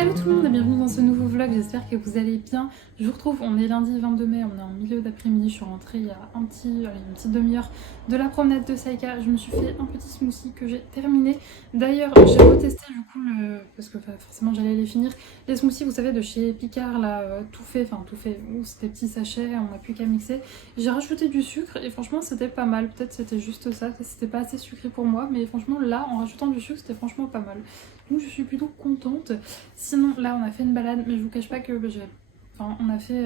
Hello tout le monde et bienvenue dans ce nouveau vlog, j'espère que vous allez bien. Je vous retrouve, on est lundi 22 mai, on est en milieu d'après-midi, je suis rentrée il y a une petite demi-heure de la promenade de Saïka. Je me suis fait un petit smoothie que j'ai terminé. D'ailleurs j'ai retesté du coup parce que forcément j'allais les finir, les smoothies vous savez de chez Picard là, tout fait, où c'était petits sachets, on n'a plus qu'à mixer. J'ai rajouté du sucre et franchement c'était pas mal, peut-être c'était juste ça, c'était pas assez sucré pour moi, mais franchement là en rajoutant du sucre c'était franchement pas mal. Donc je suis plutôt contente. Sinon là on a fait une balade, mais je vous cache pas que on a fait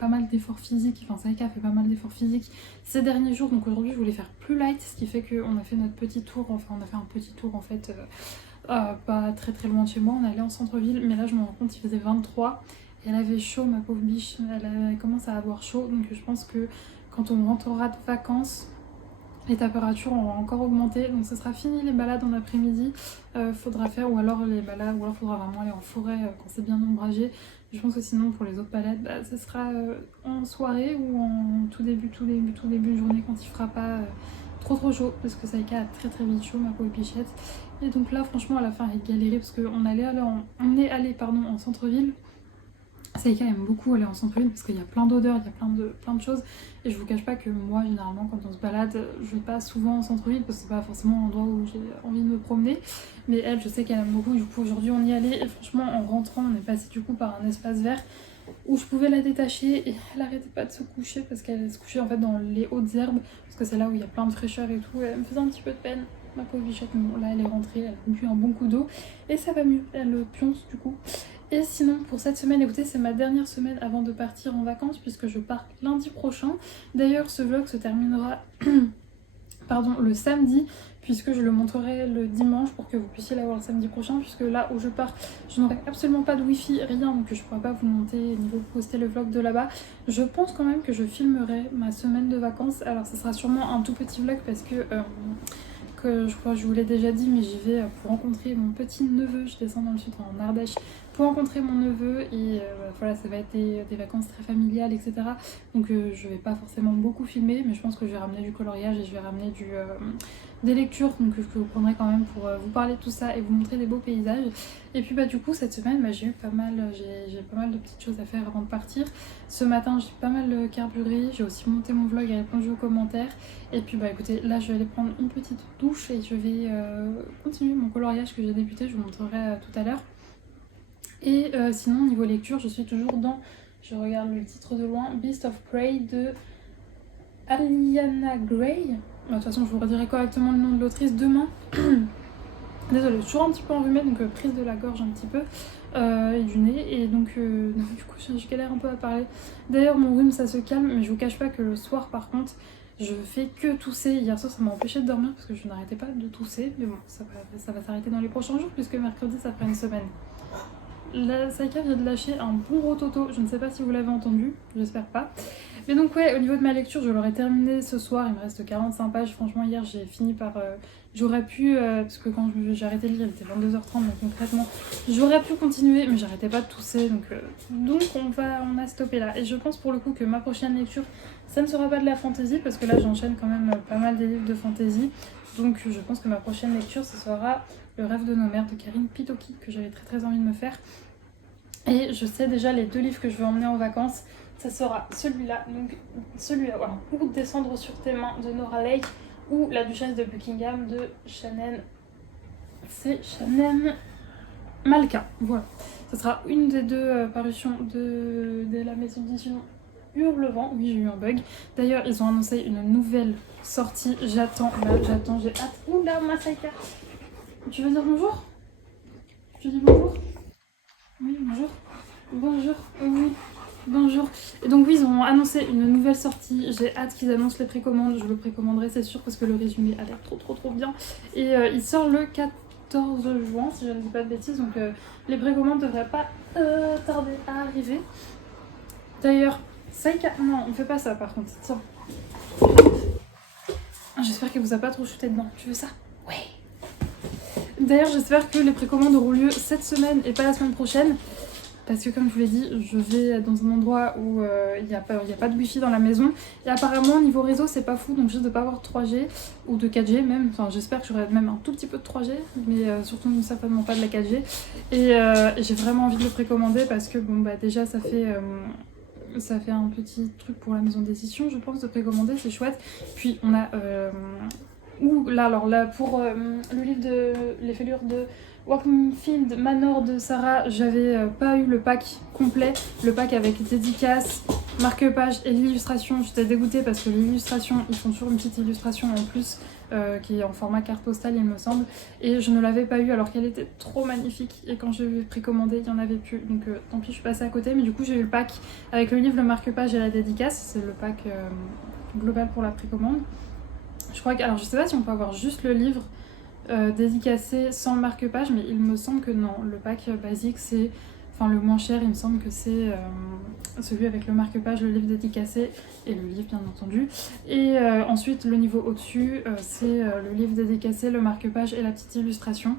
pas mal d'efforts physiques, Saïka a fait pas mal d'efforts physiques ces derniers jours, donc aujourd'hui je voulais faire plus light, ce qui fait qu'on a fait notre petit tour, on a fait un petit tour en fait, pas très très loin de chez moi, on allait en centre-ville, mais là je me rends compte il faisait 23, et elle avait chaud ma pauvre biche, elle commence à avoir chaud, donc je pense que quand on rentrera de vacances, les températures ont encore augmenté, donc ce sera fini les balades en après-midi. Faudra faire, ou alors les balades, ou alors faudra vraiment aller en forêt quand c'est bien ombragé. Je pense que sinon pour les autres balades, ce sera en soirée ou en tout début de journée quand il fera pas trop chaud, parce que Saïka a très très vite chaud, ma pauvre bichette. Et donc là franchement à la fin elle galérait parce qu'on est allé en centre-ville. Saïka aime beaucoup aller en centre-ville parce qu'il y a plein d'odeurs, il y a plein de choses. Et je vous cache pas que moi, généralement, quand on se balade, je vais pas souvent en centre-ville parce que c'est pas forcément l'endroit où j'ai envie de me promener. Mais elle, je sais qu'elle aime beaucoup. Du coup, aujourd'hui, on y allait. Et franchement, en rentrant, on est passé du coup par un espace vert où je pouvais la détacher. Et elle arrêtait pas de se coucher parce qu'elle se couchait en fait dans les hautes herbes. Parce que c'est là où il y a plein de fraîcheur et tout. Et elle me faisait un petit peu de peine. Ma pauvre bichette, bon, là elle est rentrée, elle a bu un bon coup d'eau. Et ça va mieux, elle pionce du coup. Et sinon pour cette semaine, écoutez, c'est ma dernière semaine avant de partir en vacances puisque je pars lundi prochain. D'ailleurs ce vlog se terminera le samedi, puisque je le montrerai le dimanche pour que vous puissiez l'avoir le samedi prochain, puisque là où je pars je n'aurai absolument pas de wifi, rien, donc je pourrai pas vous monter ni vous poster le vlog de là-bas. Je pense quand même que je filmerai ma semaine de vacances, alors ça sera sûrement un tout petit vlog parce que je crois que je vous l'ai déjà dit, mais j'y vais pour rencontrer mon petit neveu. Je descends dans le sud, en Ardèche, pour rencontrer mon neveu. Et voilà, ça va être des vacances très familiales, etc. Donc je vais pas forcément beaucoup filmer, mais je pense que je vais ramener du coloriage et je vais ramener des lectures, donc que vous prendrez quand même pour vous parler de tout ça et vous montrer des beaux paysages. Et puis du coup cette semaine j'ai pas mal de petites choses à faire avant de partir. Ce matin j'ai pas mal carburé, j'ai aussi monté mon vlog et répondu aux commentaires. Et puis écoutez, là je vais aller prendre une petite douche et je vais continuer mon coloriage que j'ai débuté, je vous montrerai tout à l'heure. Et sinon niveau lecture je suis toujours dans, je regarde le titre de loin, Beast of Prey de Aliana Gray. De toute façon je vous redirai correctement le nom de l'autrice demain. Désolée, je suis toujours un petit peu enrhumée, donc prise de la gorge un petit peu et du nez, et donc du coup je galère un peu à parler. D'ailleurs mon rhume ça se calme, mais je vous cache pas que le soir par contre je fais que tousser. Hier soir ça m'a empêché de dormir parce que je n'arrêtais pas de tousser, mais bon ça va s'arrêter dans les prochains jours puisque mercredi ça fera une semaine. La Saïka vient de lâcher un bon rototo, je ne sais pas si vous l'avez entendu, j'espère pas. Mais donc ouais, au niveau de ma lecture, je l'aurais terminé ce soir, il me reste 45 pages. Franchement hier j'ai fini par... j'aurais pu, parce que quand j'ai arrêté de lire, il était 22h30, donc concrètement, j'aurais pu continuer, mais j'arrêtais pas de tousser, donc on a stoppé là. Et je pense pour le coup que ma prochaine lecture, ça ne sera pas de la fantasy, parce que là j'enchaîne quand même pas mal des livres de fantasy. Donc je pense que ma prochaine lecture, ce sera Le rêve de nos mères de Karine Pitoki, que j'avais très très envie de me faire. Et je sais déjà les 2 livres que je vais emmener en vacances. Ça sera celui-là, voilà, ou Descendre sur tes mains de Nora Lake, ou La Duchesse de Buckingham de Shannon. C'est Shannon Malka, voilà. Ça sera une des 2 parutions de la maison d'édition Hurlevent. Oui, j'ai eu un bug. D'ailleurs, ils ont annoncé une nouvelle sortie. J'attends, j'ai hâte. Oula, ma Saïka. Tu veux dire bonjour? Tu dis bonjour? Oui, bonjour. Bonjour, oui. Bonjour. Et donc oui, ils ont annoncé une nouvelle sortie. J'ai hâte qu'ils annoncent les précommandes. Je le précommanderai, c'est sûr, parce que le résumé a l'air trop bien. Et il sort le 14 juin, si je ne dis pas de bêtises. Donc les précommandes ne devraient pas tarder à arriver. D'ailleurs, Saïka... Non, on fait pas ça par contre. Tiens. J'espère qu'elle vous a pas trop chuté dedans. Tu veux ça? Oui. D'ailleurs, j'espère que les précommandes auront lieu cette semaine et pas la semaine prochaine. parce que comme je vous l'ai dit, je vais dans un endroit où il n'y a pas de wifi dans la maison et apparemment niveau réseau c'est pas fou, donc juste de pas avoir 3G ou de 4G même, enfin j'espère que j'aurai même un tout petit peu de 3G mais surtout certainement pas de la 4G et j'ai vraiment envie de le précommander parce que bon bah déjà ça fait un petit truc pour la maison d'édition je pense de précommander, c'est chouette. Puis on a alors là pour le livre de les fêlures de Walkfield Manor de Sarah, j'avais pas eu le pack complet, le pack avec dédicace, marque-page et l'illustration. J'étais dégoûtée parce que l'illustration, ils font toujours une petite illustration en plus qui est en format carte postale il me semble, et je ne l'avais pas eu alors qu'elle était trop magnifique et quand je l'ai précommandé il n'y en avait plus, donc tant pis je suis passée à côté, mais du coup j'ai eu le pack avec le livre, le marque-page et la dédicace, c'est le pack global pour la précommande. Je crois que, alors je sais pas si on peut avoir juste le livre dédicacé sans le marque-page, mais il me semble que non, le pack basique c'est, enfin le moins cher il me semble que c'est celui avec le marque-page, le livre dédicacé et le livre bien entendu, et ensuite le niveau au-dessus c'est le livre dédicacé, le marque-page et la petite illustration.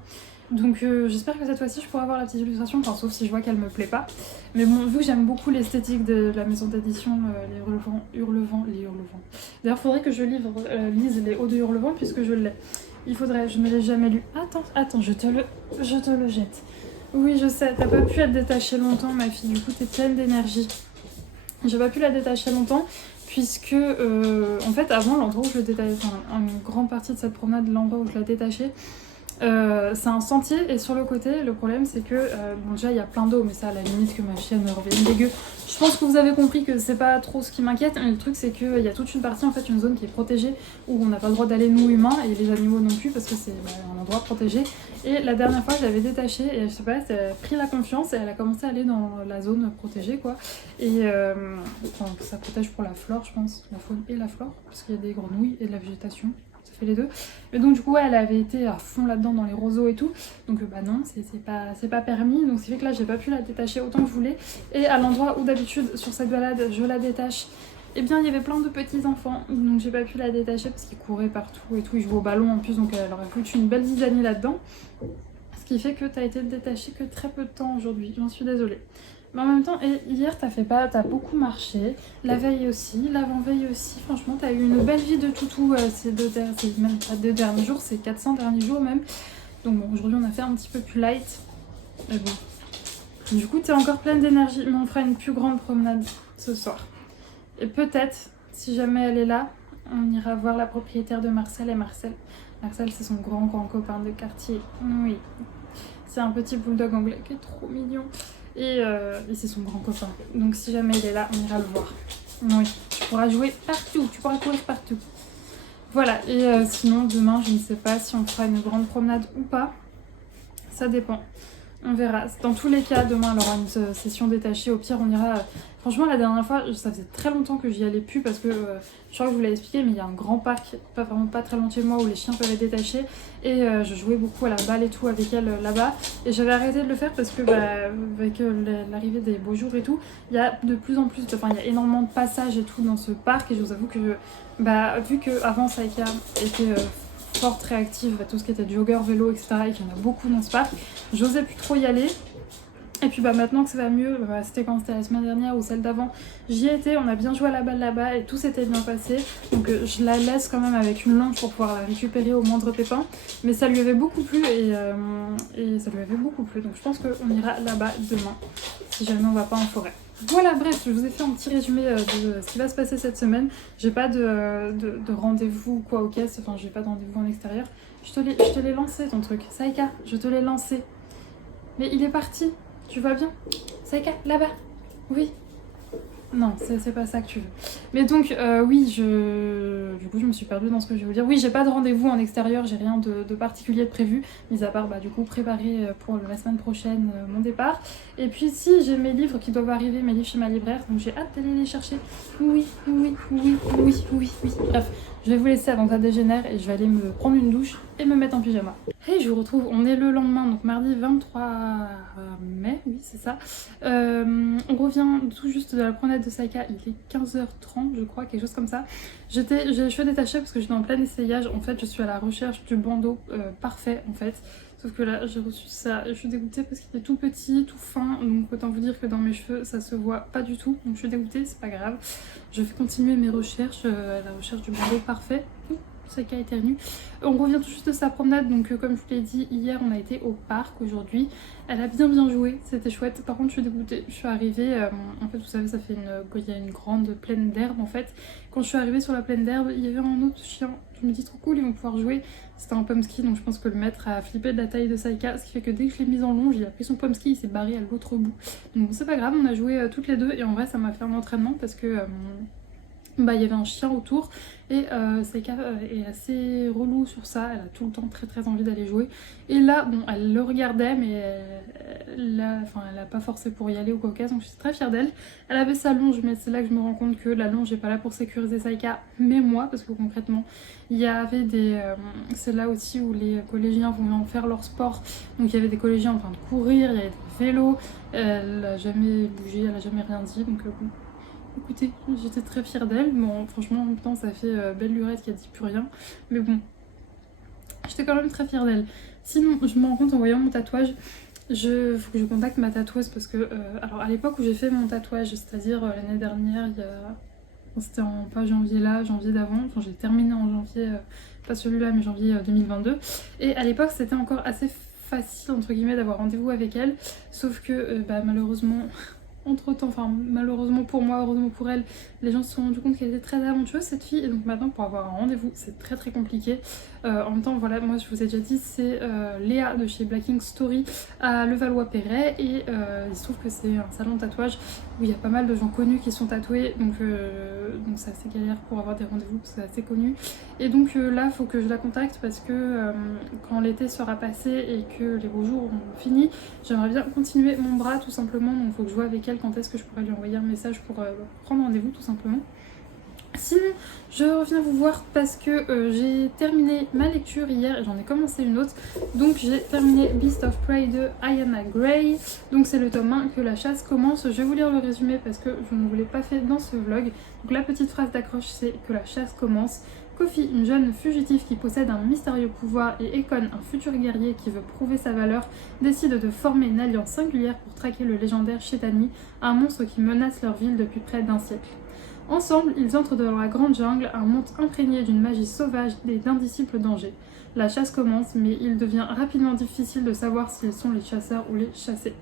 Donc j'espère que cette fois-ci je pourrai avoir la petite illustration, enfin sauf si je vois qu'elle me plaît pas. Mais bon, vu que j'aime beaucoup l'esthétique de la maison d'édition, les Hurlevent. D'ailleurs faudrait que je lise les Odes de Hurlevent puisque je l'ai. Il faudrait, je ne l'ai jamais lu. Attends, je te le jette. Oui je sais, t'as pas pu être détachée longtemps ma fille, du coup t'es pleine d'énergie. J'ai pas pu la détacher longtemps puisque en fait avant l'endroit où je le détachais, enfin une grande partie de cette promenade, l'endroit où je la détachais, c'est un sentier et sur le côté le problème c'est que bon déjà il y a plein d'eau, mais ça à la limite que ma chienne me revienne dégueu, je pense que vous avez compris que c'est pas trop ce qui m'inquiète, mais le truc c'est qu'il y a toute une partie en fait, une zone qui est protégée où on n'a pas le droit d'aller nous humains et les animaux non plus parce que c'est un endroit protégé, et la dernière fois je l'avais détachée et je sais pas, elle a pris la confiance et elle a commencé à aller dans la zone protégée quoi, et enfin, ça protège pour la flore je pense, la faune et la flore parce qu'il y a des grenouilles et de la végétation, fait les deux, mais donc du coup ouais, elle avait été à fond là-dedans dans les roseaux et tout, donc bah non c'est pas permis, donc c'est fait que là j'ai pas pu la détacher autant que je voulais, et à l'endroit où d'habitude sur cette balade je la détache, et bien il y avait plein de petits enfants, donc j'ai pas pu la détacher parce qu'ils couraient partout et tout, ils jouaient au ballon en plus, donc elle aurait foutu une belle zizanie là-dedans, ce qui fait que t'as été détachée que très peu de temps aujourd'hui, j'en suis désolée. Mais en même temps, et hier t'as beaucoup marché, la veille aussi, l'avant-veille aussi, franchement t'as eu une belle vie de toutou ces c'est même pas 2 derniers jours, c'est 400 derniers jours même. Donc bon, aujourd'hui on a fait un petit peu plus light, mais bon. Du coup t'es encore pleine d'énergie, mais on fera une plus grande promenade ce soir. Et peut-être, si jamais elle est là, on ira voir la propriétaire de Marcel et Marcel c'est son grand copain de quartier, oui. C'est un petit bulldog anglais qui est trop mignon. Et c'est son grand copain. Donc si jamais il est là, on ira le voir. Oui, tu pourras jouer partout, tu pourras courir partout. Voilà, et sinon demain, je ne sais pas si on fera une grande promenade ou pas. Ça dépend. On verra. Dans tous les cas, demain, il y aura une session détachée. Au pire, on ira... Franchement, la dernière fois, ça faisait très longtemps que j'y allais plus parce que, je crois que je vous l'ai expliqué, mais il y a un grand parc, pas très loin de chez moi, où les chiens peuvent être détachés. Et je jouais beaucoup à la balle et tout avec elle là-bas. Et j'avais arrêté de le faire parce que, avec l'arrivée des beaux jours et tout, il y a de plus en plus, enfin, il y a énormément de passages et tout dans ce parc. Et je vous avoue que, vu qu'avant, Saïka était... forte réactive à tout ce qui était jogger, vélo, etc. et qu'il y en a beaucoup dans ce parc, j'osais plus trop y aller. Et puis maintenant que ça va mieux, c'était quand c'était la semaine dernière ou celle d'avant, j'y étais, on a bien joué à la balle là-bas et tout s'était bien passé. Donc je la laisse quand même avec une longe pour pouvoir la récupérer au moindre pépin. Mais ça lui avait beaucoup plu et ça lui avait beaucoup plu. Donc je pense qu'on ira là-bas demain, si jamais on va pas en forêt. Voilà, bref, je vous ai fait un petit résumé de ce qui va se passer cette semaine. J'ai pas de rendez-vous ou quoi au caisse, enfin j'ai pas de rendez-vous en extérieur. Je te l'ai lancé ton truc, Saïka, je te l'ai lancé. Mais il est parti, tu vois bien? Saïka, là-bas, oui. Non, c'est pas ça que tu veux. Mais donc, oui, du coup, je me suis perdue dans ce que je veux dire. Oui, j'ai pas de rendez-vous en extérieur, j'ai rien de particulier de prévu, mis à part, du coup, préparer pour la semaine prochaine mon départ. Et puis, si, j'ai mes livres qui doivent arriver, mes livres chez ma libraire, donc j'ai hâte d'aller les chercher. Oui. Bref, je vais vous laisser avant que ça dégénère et je vais aller me prendre une douche et me mettre en pyjama. Et je vous retrouve, on est le lendemain, donc mardi 23 mai, oui c'est ça. On revient tout juste de la promenade de Saïka, il est 15h30 je crois, quelque chose comme ça. J'ai les cheveux détachés parce que j'étais en plein essayage, en fait je suis à la recherche du bandeau parfait en fait. Sauf que là j'ai reçu ça et je suis dégoûtée parce qu'il est tout petit, tout fin, donc autant vous dire que dans mes cheveux ça se voit pas du tout, donc je suis dégoûtée, c'est pas grave. Je vais continuer mes recherches, à la recherche du bandeau parfait. Saika éternue. On revient tout juste de sa promenade, donc comme je vous l'ai dit hier on a été au parc aujourd'hui. Elle a bien joué, c'était chouette. Par contre je suis dégoûtée, je suis arrivée, en fait vous savez ça fait il y a une grande plaine d'herbe en fait. Quand je suis arrivée sur la plaine d'herbe il y avait un autre chien, je me dis trop cool ils vont pouvoir jouer. C'était un pomsky donc je pense que le maître a flippé de la taille de Saika, ce qui fait que dès que je l'ai mise en longe il a pris son pomsky, il s'est barré à l'autre bout. Donc c'est pas grave, on a joué toutes les deux et en vrai ça m'a fait un entraînement parce que il y avait un chien autour et Saika est assez relou sur ça, elle a tout le temps très envie d'aller jouer. Et là, bon, elle le regardait mais elle a pas forcé pour y aller ou quoi que ce soit, donc je suis très fière d'elle. Elle avait sa longe mais c'est là que je me rends compte que la longe n'est pas là pour sécuriser Saika mais moi, parce que concrètement il y avait des... c'est là aussi où les collégiens vont faire leur sport, donc il y avait des collégiens en train de courir, il y avait des vélos, elle a jamais bougé, elle a jamais rien dit, donc bon. Écoutez, j'étais très fière d'elle. Bon, franchement, en même temps, ça fait belle lurette qui a dit plus rien. Mais bon, j'étais quand même très fière d'elle. Sinon, je me rends compte en voyant mon tatouage, faut que je contacte ma tatoueuse parce que, alors à l'époque où j'ai fait mon tatouage, c'est-à-dire l'année dernière, c'était pas janvier là, janvier d'avant, enfin j'ai terminé en janvier, pas celui-là, mais janvier 2022. Et à l'époque, c'était encore assez facile, entre guillemets, d'avoir rendez-vous avec elle. Sauf que, malheureusement... Entre-temps, enfin malheureusement pour moi, heureusement pour elle, les gens se sont rendus compte qu'elle était très aventureuse cette fille et donc maintenant pour avoir un rendez-vous c'est très compliqué. En même temps voilà, moi je vous ai déjà dit, c'est Léa de chez Blacking Story à Levallois-Perret et il se trouve que c'est un salon de tatouage où il y a pas mal de gens connus qui sont tatoués, donc c'est assez galère pour avoir des rendez-vous, c'est assez connu. Et donc là faut que je la contacte parce que quand l'été sera passé et que les beaux jours ont fini, j'aimerais bien continuer mon bras tout simplement, donc il faut que je vois avec elle quand est-ce que je pourrais lui envoyer un message pour prendre rendez-vous tout simplement. Sinon, je reviens vous voir parce que j'ai terminé ma lecture hier et j'en ai commencé une autre. Donc j'ai terminé Beast of Prey de Ayanna Gray. Donc c'est le tome 1 que la chasse commence. Je vais vous lire le résumé parce que je ne vous l'ai pas fait dans ce vlog. Donc la petite phrase d'accroche c'est que la chasse commence. Kofi, une jeune fugitive qui possède un mystérieux pouvoir, et Ekon, un futur guerrier qui veut prouver sa valeur, décident de former une alliance singulière pour traquer le légendaire Shetani, un monstre qui menace leur ville depuis près d'un siècle. Ensemble, ils entrent dans la grande jungle, un monde imprégné d'une magie sauvage et d'indicibles dangers. La chasse commence, mais il devient rapidement difficile de savoir s'ils sont les chasseurs ou les chassés.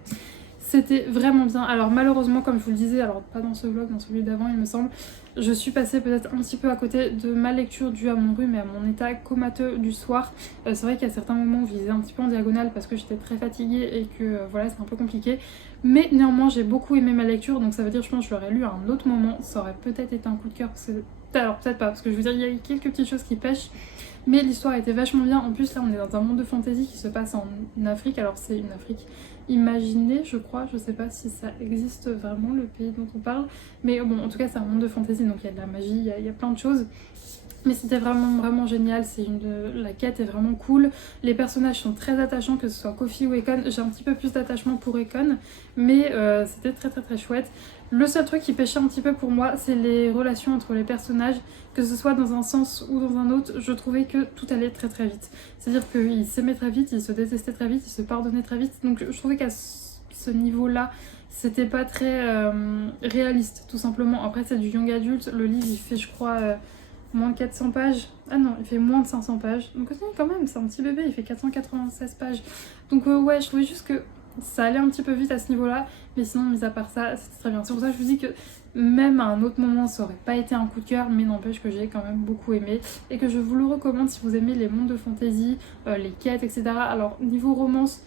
C'était vraiment bien. Alors malheureusement, comme je vous le disais, alors pas dans ce vlog, dans celui d'avant il me semble, je suis passée peut-être un petit peu à côté de ma lecture due à mon rhume et à mon état comateux du soir. C'est vrai qu'il y a certains moments où je lisais un petit peu en diagonale parce que j'étais très fatiguée et que voilà, c'est un peu compliqué. Mais néanmoins, j'ai beaucoup aimé ma lecture, donc ça veut dire je pense que je l'aurais lu à un autre moment. Ça aurait peut-être été un coup de cœur, parce que... alors peut-être pas, parce que je veux dire, il y a eu quelques petites choses qui pêchent. Mais l'histoire était vachement bien. En plus, là, on est dans un monde de fantasy qui se passe en Afrique. Alors, c'est une Afrique imaginée, je crois. Je sais pas si ça existe vraiment, le pays dont on parle. Mais bon, en tout cas, c'est un monde de fantasy. Donc, il y a de la magie, il y a plein de choses. Mais c'était vraiment génial, la quête est vraiment cool, les personnages sont très attachants, que ce soit Kofi ou Ekon. J'ai un petit peu plus d'attachement pour Ekon, mais c'était très chouette. Le seul truc qui pêchait un petit peu pour moi, c'est les relations entre les personnages, que ce soit dans un sens ou dans un autre. Je trouvais que tout allait très vite, c'est-à-dire qu'ils s'aimaient très vite, ils se détestaient très vite, ils se pardonnaient très vite, donc je trouvais qu'à ce niveau-là, c'était pas très réaliste, tout simplement. Après c'est du young adulte, le livre il fait je crois... moins de 400 pages. Ah non, il fait moins de 500 pages. Donc quand même, c'est un petit bébé, il fait 496 pages. Donc ouais, je trouvais juste que ça allait un petit peu vite à ce niveau-là. Mais sinon, mis à part ça, c'était très bien. C'est pour ça que je vous dis que même à un autre moment, ça aurait pas été un coup de cœur. Mais n'empêche que j'ai quand même beaucoup aimé. Et que je vous le recommande si vous aimez les mondes de fantasy, les quêtes, etc. Alors, niveau romance...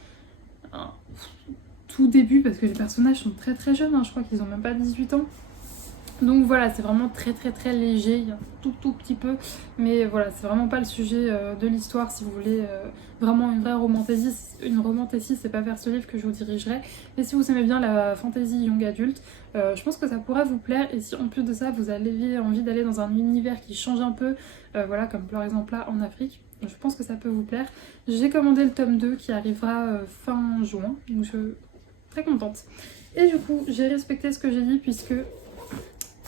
tout début, parce que les personnages sont très jeunes. Hein, je crois qu'ils ont même pas 18 ans. Donc voilà, c'est vraiment très léger, il y a un tout petit peu, mais voilà, c'est vraiment pas le sujet de l'histoire. Si vous voulez vraiment une vraie romantasy, c'est pas vers ce livre que je vous dirigerai. Mais si vous aimez bien la fantasy young adulte, je pense que ça pourrait vous plaire. Et si en plus de ça, vous avez envie d'aller dans un univers qui change un peu, voilà, comme par exemple là en Afrique, je pense que ça peut vous plaire. J'ai commandé le tome 2 qui arrivera fin juin, donc je suis très contente. Et du coup, j'ai respecté ce que j'ai dit puisque...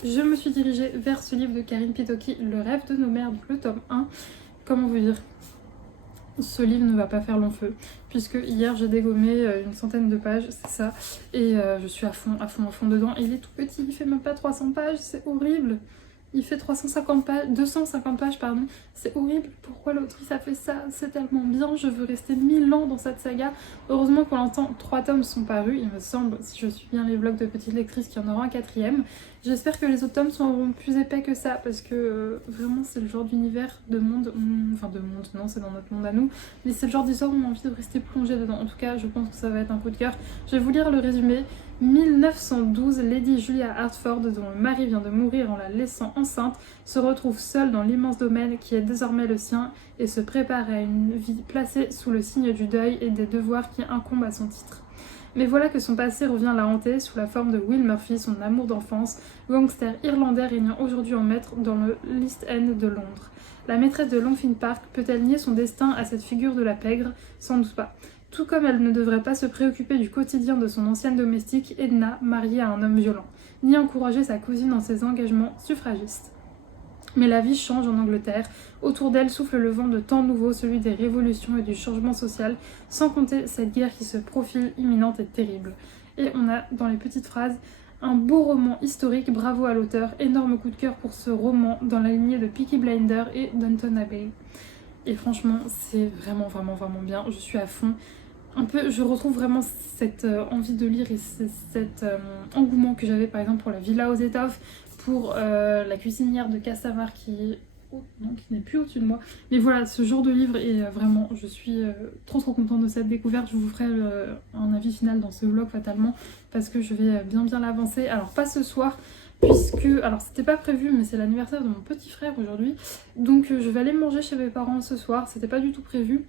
je me suis dirigée vers ce livre de Karine Pitoki, Le rêve de nos mères, donc le tome 1. Comment vous dire? ce livre ne va pas faire long feu, puisque hier j'ai dégommé une centaine de pages, c'est ça, et je suis à fond dedans. Et il est tout petit, il fait même pas 300 pages, c'est horrible. Il fait 350 pages, 250 pages, pardon. C'est horrible. Pourquoi l'autrice a fait ça? C'est tellement bien. Je veux rester 1000 ans dans cette saga. Heureusement, pour l'instant, 3 tomes sont parus. Il me semble, si je suis bien les vlogs de Petite Lectrice, qu'il y en aura un 4e. J'espère que les autres tomes seront plus épais que ça, parce que vraiment, c'est le genre d'univers, de monde... Enfin, de monde, non, c'est dans notre monde à nous. Mais c'est le genre d'histoire où on a envie de rester plongé dedans. En tout cas, je pense que ça va être un coup de cœur. Je vais vous lire le résumé. 1912, Lady Julia Hartford, dont le mari vient de mourir en la laissant enceinte, se retrouve seule dans l'immense domaine qui est désormais le sien et se prépare à une vie placée sous le signe du deuil et des devoirs qui incombent à son titre. Mais voilà que son passé revient la hanter sous la forme de Will Murphy, son amour d'enfance, gangster irlandais régnant aujourd'hui en maître dans le East End de Londres. La maîtresse de Longfin Park peut-elle lier son destin à cette figure de la pègre? Sans doute pas. Tout comme elle ne devrait pas se préoccuper du quotidien de son ancienne domestique, Edna, mariée à un homme violent, ni encourager sa cousine dans ses engagements suffragistes. Mais la vie change en Angleterre, autour d'elle souffle le vent de temps nouveau, celui des révolutions et du changement social, sans compter cette guerre qui se profile imminente et terrible. Et on a, dans les petites phrases, un beau roman historique, bravo à l'auteur, énorme coup de cœur pour ce roman dans la lignée de Peaky Blinders et Downton Abbey. Et franchement, c'est vraiment bien, je suis à fond. Je retrouve vraiment cette envie de lire et cet engouement que j'avais par exemple pour la Villa aux Étoffes, pour la cuisinière de Castamar qui n'est plus au-dessus de moi. Mais voilà, ce genre de livre, et vraiment, je suis trop contente de cette découverte. Je vous ferai un avis final dans ce vlog fatalement, parce que je vais bien l'avancer. Alors pas ce soir, puisque, alors c'était pas prévu, mais c'est l'anniversaire de mon petit frère aujourd'hui, donc je vais aller manger chez mes parents ce soir, c'était pas du tout prévu,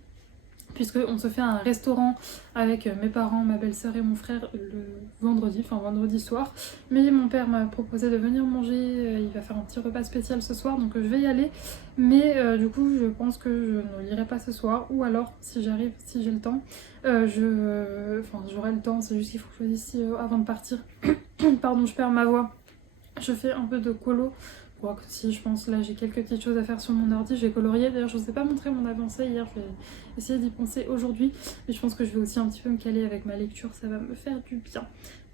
puisqu'on se fait un restaurant avec mes parents, ma belle-sœur et mon frère le vendredi soir. Mais mon père m'a proposé de venir manger, il va faire un petit repas spécial ce soir, donc je vais y aller. Mais du coup, je pense que je ne lirai pas ce soir, ou alors, si j'arrive, si j'ai le temps, j'aurai le temps, c'est juste qu'il faut que je choisisse avant de partir. Pardon, je perds ma voix. Je fais un peu de colo. Si je pense, là j'ai quelques petites choses à faire sur mon ordi, je vais colorier. D'ailleurs je ne vous ai pas montré mon avancée hier, je vais essayer d'y penser aujourd'hui. Mais je pense que je vais aussi un petit peu me caler avec ma lecture, ça va me faire du bien.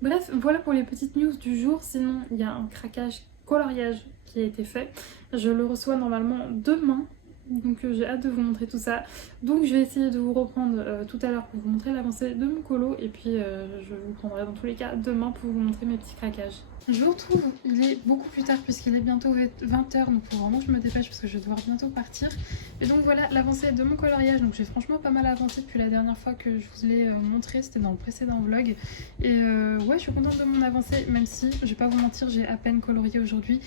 Bref, voilà pour les petites news du jour. Sinon il y a un craquage coloriage qui a été fait. Je le reçois normalement demain. Donc j'ai hâte de vous montrer tout ça. Donc je vais essayer de vous reprendre tout à l'heure pour vous montrer l'avancée de mon colo. Et puis je vous prendrai dans tous les cas demain pour vous montrer mes petits craquages. Je vous retrouve, il est beaucoup plus tard puisqu'il est bientôt 20h. Donc il faut vraiment que je me dépêche parce que je vais devoir bientôt partir. Et donc voilà l'avancée de mon coloriage. Donc j'ai franchement pas mal avancé depuis la dernière fois que je vous l'ai montré. C'était dans le précédent vlog. Et ouais, je suis contente de mon avancée, même si je vais pas vous mentir, j'ai à peine colorié aujourd'hui.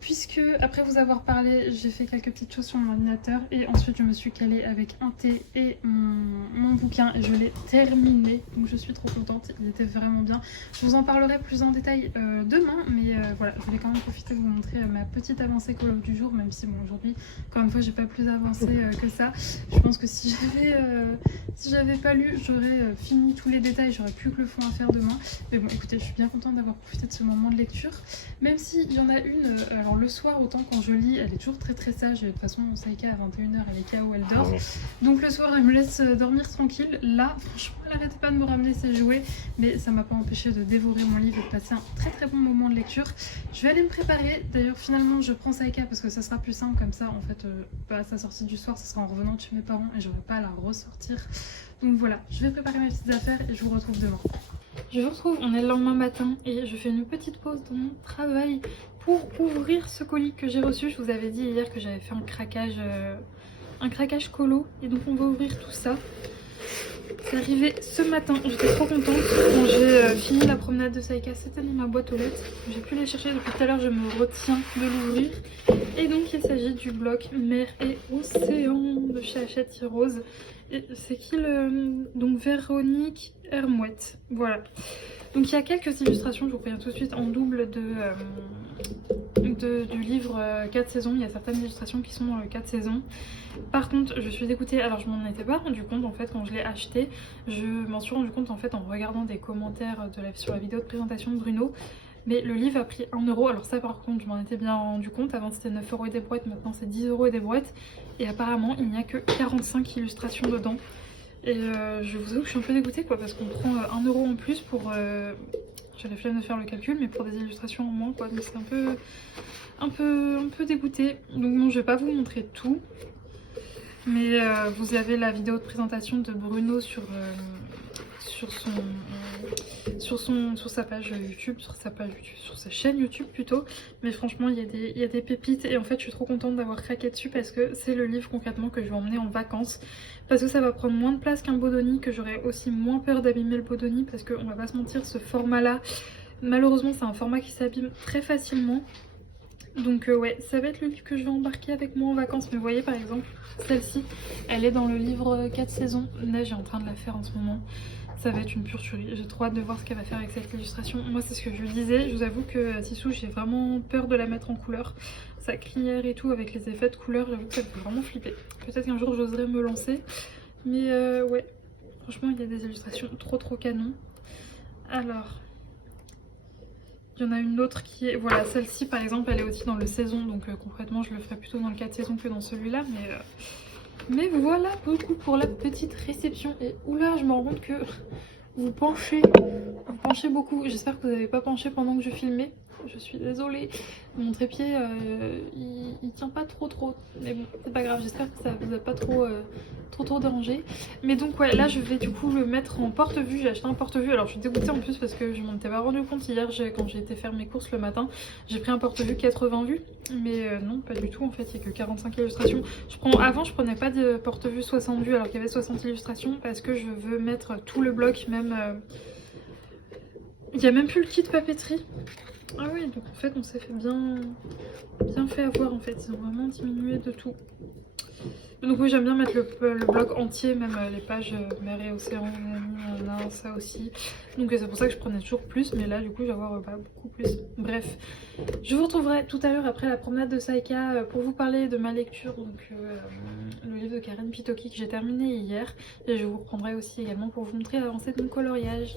Puisque après vous avoir parlé, j'ai fait quelques petites choses sur mon ordinateur et ensuite je me suis calée avec un thé et mon bouquin et je l'ai terminé. Donc je suis trop contente, il était vraiment bien. Je vous en parlerai plus en détail demain, mais voilà, je voulais quand même profiter de vous montrer ma petite avancée colo du jour, même si bon aujourd'hui, encore une fois, j'ai pas plus avancé que ça. Je pense que si j'avais pas lu, j'aurais fini tous les détails, j'aurais plus que le fond à faire demain. Mais bon, écoutez, je suis bien contente d'avoir profité de ce moment de lecture, même s'il y en a une. Alors le soir, autant quand je lis, elle est toujours très sage. De toute façon, Saïka à 21h, elle est KO, elle dort. Donc le soir, elle me laisse dormir tranquille. Là, franchement, elle arrêtait pas de me ramener ses jouets. Mais ça m'a pas empêché de dévorer mon livre et de passer un très bon moment de lecture. Je vais aller me préparer. D'ailleurs, finalement, je prends Saïka parce que ça sera plus simple comme ça. En fait, à sa sortie du soir, ça sera en revenant de chez mes parents et j'aurai pas à la ressortir. Donc voilà, je vais préparer mes petites affaires et je vous retrouve demain. Je vous retrouve, on est le lendemain matin et je fais une petite pause dans mon travail pour ouvrir ce colis que j'ai reçu. Je vous avais dit hier que j'avais fait un craquage colo et donc on va ouvrir tout ça. C'est arrivé ce matin, j'étais trop contente. Quand j'ai fini la promenade de Saïka, c'était dans ma boîte aux lettres. J'ai pu les chercher depuis tout à l'heure, je me retiens de l'ouvrir. Et donc il s'agit du bloc Mer et Océan de chez Hachette Rose. Et c'est qui le... Donc Véronique Hermouette, voilà. Donc il y a quelques illustrations, je vous préviens tout de suite, en double du livre 4 saisons. Il y a certaines illustrations qui sont dans le 4 saisons. Par contre, je suis dégoûtée. Alors je m'en étais pas rendu compte en fait quand je l'ai acheté. Je m'en suis rendu compte en fait en regardant des commentaires sur la vidéo de présentation de Bruno. Mais le livre a pris 1€. Alors ça par contre je m'en étais bien rendu compte. Avant c'était 9€ et des brouettes, maintenant c'est 10€ et des brouettes. Et apparemment il n'y a que 45 illustrations dedans. Et je vous avoue que je suis un peu dégoûtée quoi, parce qu'on prend 1€ en plus pour... J'ai la flemme de faire le calcul, mais pour des illustrations en moins quoi. Donc c'est un peu dégoûtée. Donc non, je vais pas vous montrer tout. Mais vous avez la vidéo de présentation de Bruno sur sa page YouTube, sur sa chaîne YouTube plutôt. Mais franchement il y a des pépites et en fait je suis trop contente d'avoir craqué dessus parce que c'est le livre concrètement que je vais emmener en vacances. Parce que ça va prendre moins de place qu'un Bodoni, que j'aurai aussi moins peur d'abîmer le Bodoni parce qu'on va pas se mentir, ce format là, malheureusement c'est un format qui s'abîme très facilement. Donc ouais, ça va être le livre que je vais embarquer avec moi en vacances. Mais vous voyez par exemple, celle-ci, elle est dans le livre 4 saisons. Neige est en train de la faire en ce moment. Ça va être une pure tuerie. J'ai trop hâte de voir ce qu'elle va faire avec cette illustration. Moi c'est ce que je lui disais. Je vous avoue que Tissou, j'ai vraiment peur de la mettre en couleur. Sa crinière et tout avec les effets de couleur, j'avoue que ça me fait vraiment flipper. Peut-être qu'un jour j'oserais me lancer. Mais ouais, franchement il y a des illustrations trop canon. Alors... il y en a une autre qui est... Voilà, celle-ci par exemple, elle est aussi dans le saison. Donc concrètement, je le ferai plutôt dans le 4 saisons que dans celui-là. Mais voilà, beaucoup pour la petite réception. Et oula, je me rends compte que vous penchez beaucoup. J'espère que vous n'avez pas penché pendant que je filmais. Je suis désolée. Mon trépied, il tient pas trop. Mais bon, c'est pas grave. J'espère que ça vous a pas trop dérangé. Mais donc ouais, là je vais du coup le mettre en porte-vue. J'ai acheté un porte-vue. Alors je suis dégoûtée en plus parce que je m'en étais pas rendu compte hier quand j'ai été faire mes courses le matin. J'ai pris un porte-vue 80 vues. Mais non, pas du tout en fait. Il n'y a que 45 illustrations. Avant je prenais pas de porte-vue 60 vues alors qu'il y avait 60 illustrations parce que je veux mettre tout le bloc même... Il n'y a même plus le kit papeterie. Ah oui, donc en fait on s'est fait bien fait avoir en fait, ils ont vraiment diminué de tout. Donc oui, j'aime bien mettre le bloc entier, même les pages mer et océan, on a ça aussi. Donc c'est pour ça que je prenais toujours plus, mais là du coup je vais avoir beaucoup plus. Bref, je vous retrouverai tout à l'heure après la promenade de Saïka pour vous parler de ma lecture, donc le livre de Karen Pitoki que j'ai terminé hier. Et je vous reprendrai aussi également pour vous montrer l'avancée de mon coloriage.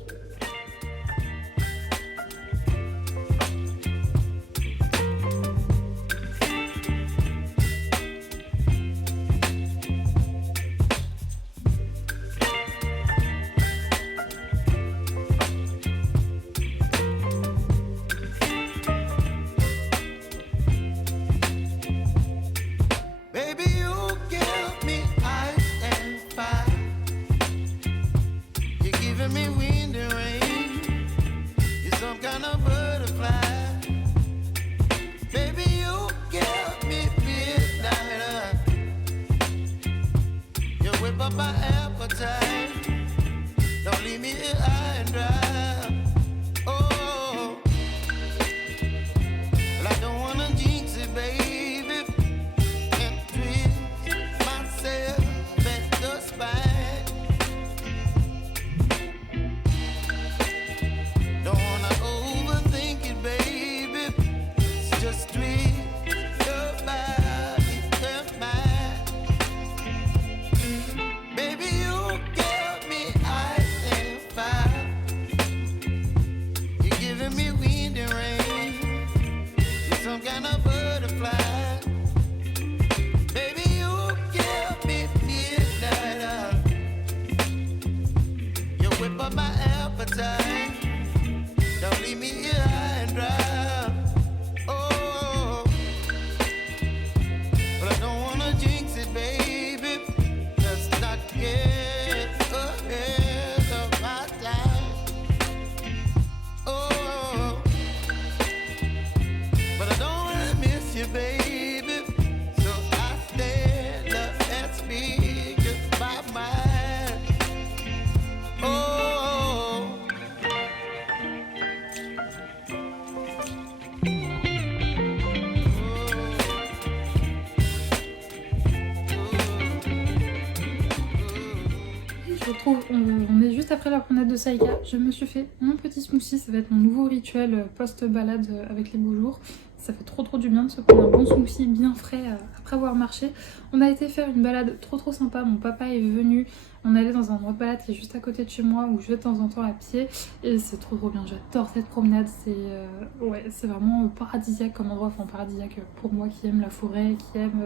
On est juste après la promenade de Saïka. Je me suis fait mon petit smoothie, ça va être mon nouveau rituel post-balade avec les beaux jours. ça fait trop du bien de se prendre un bon smoothie bien frais après avoir marché. On a été faire une balade trop sympa, mon papa est venu, on allait dans un endroit de balade qui est juste à côté de chez moi où je vais de temps en temps à pied et c'est trop bien, j'adore cette promenade, c'est vraiment paradisiaque comme endroit, enfin paradisiaque pour moi qui aime la forêt, qui aime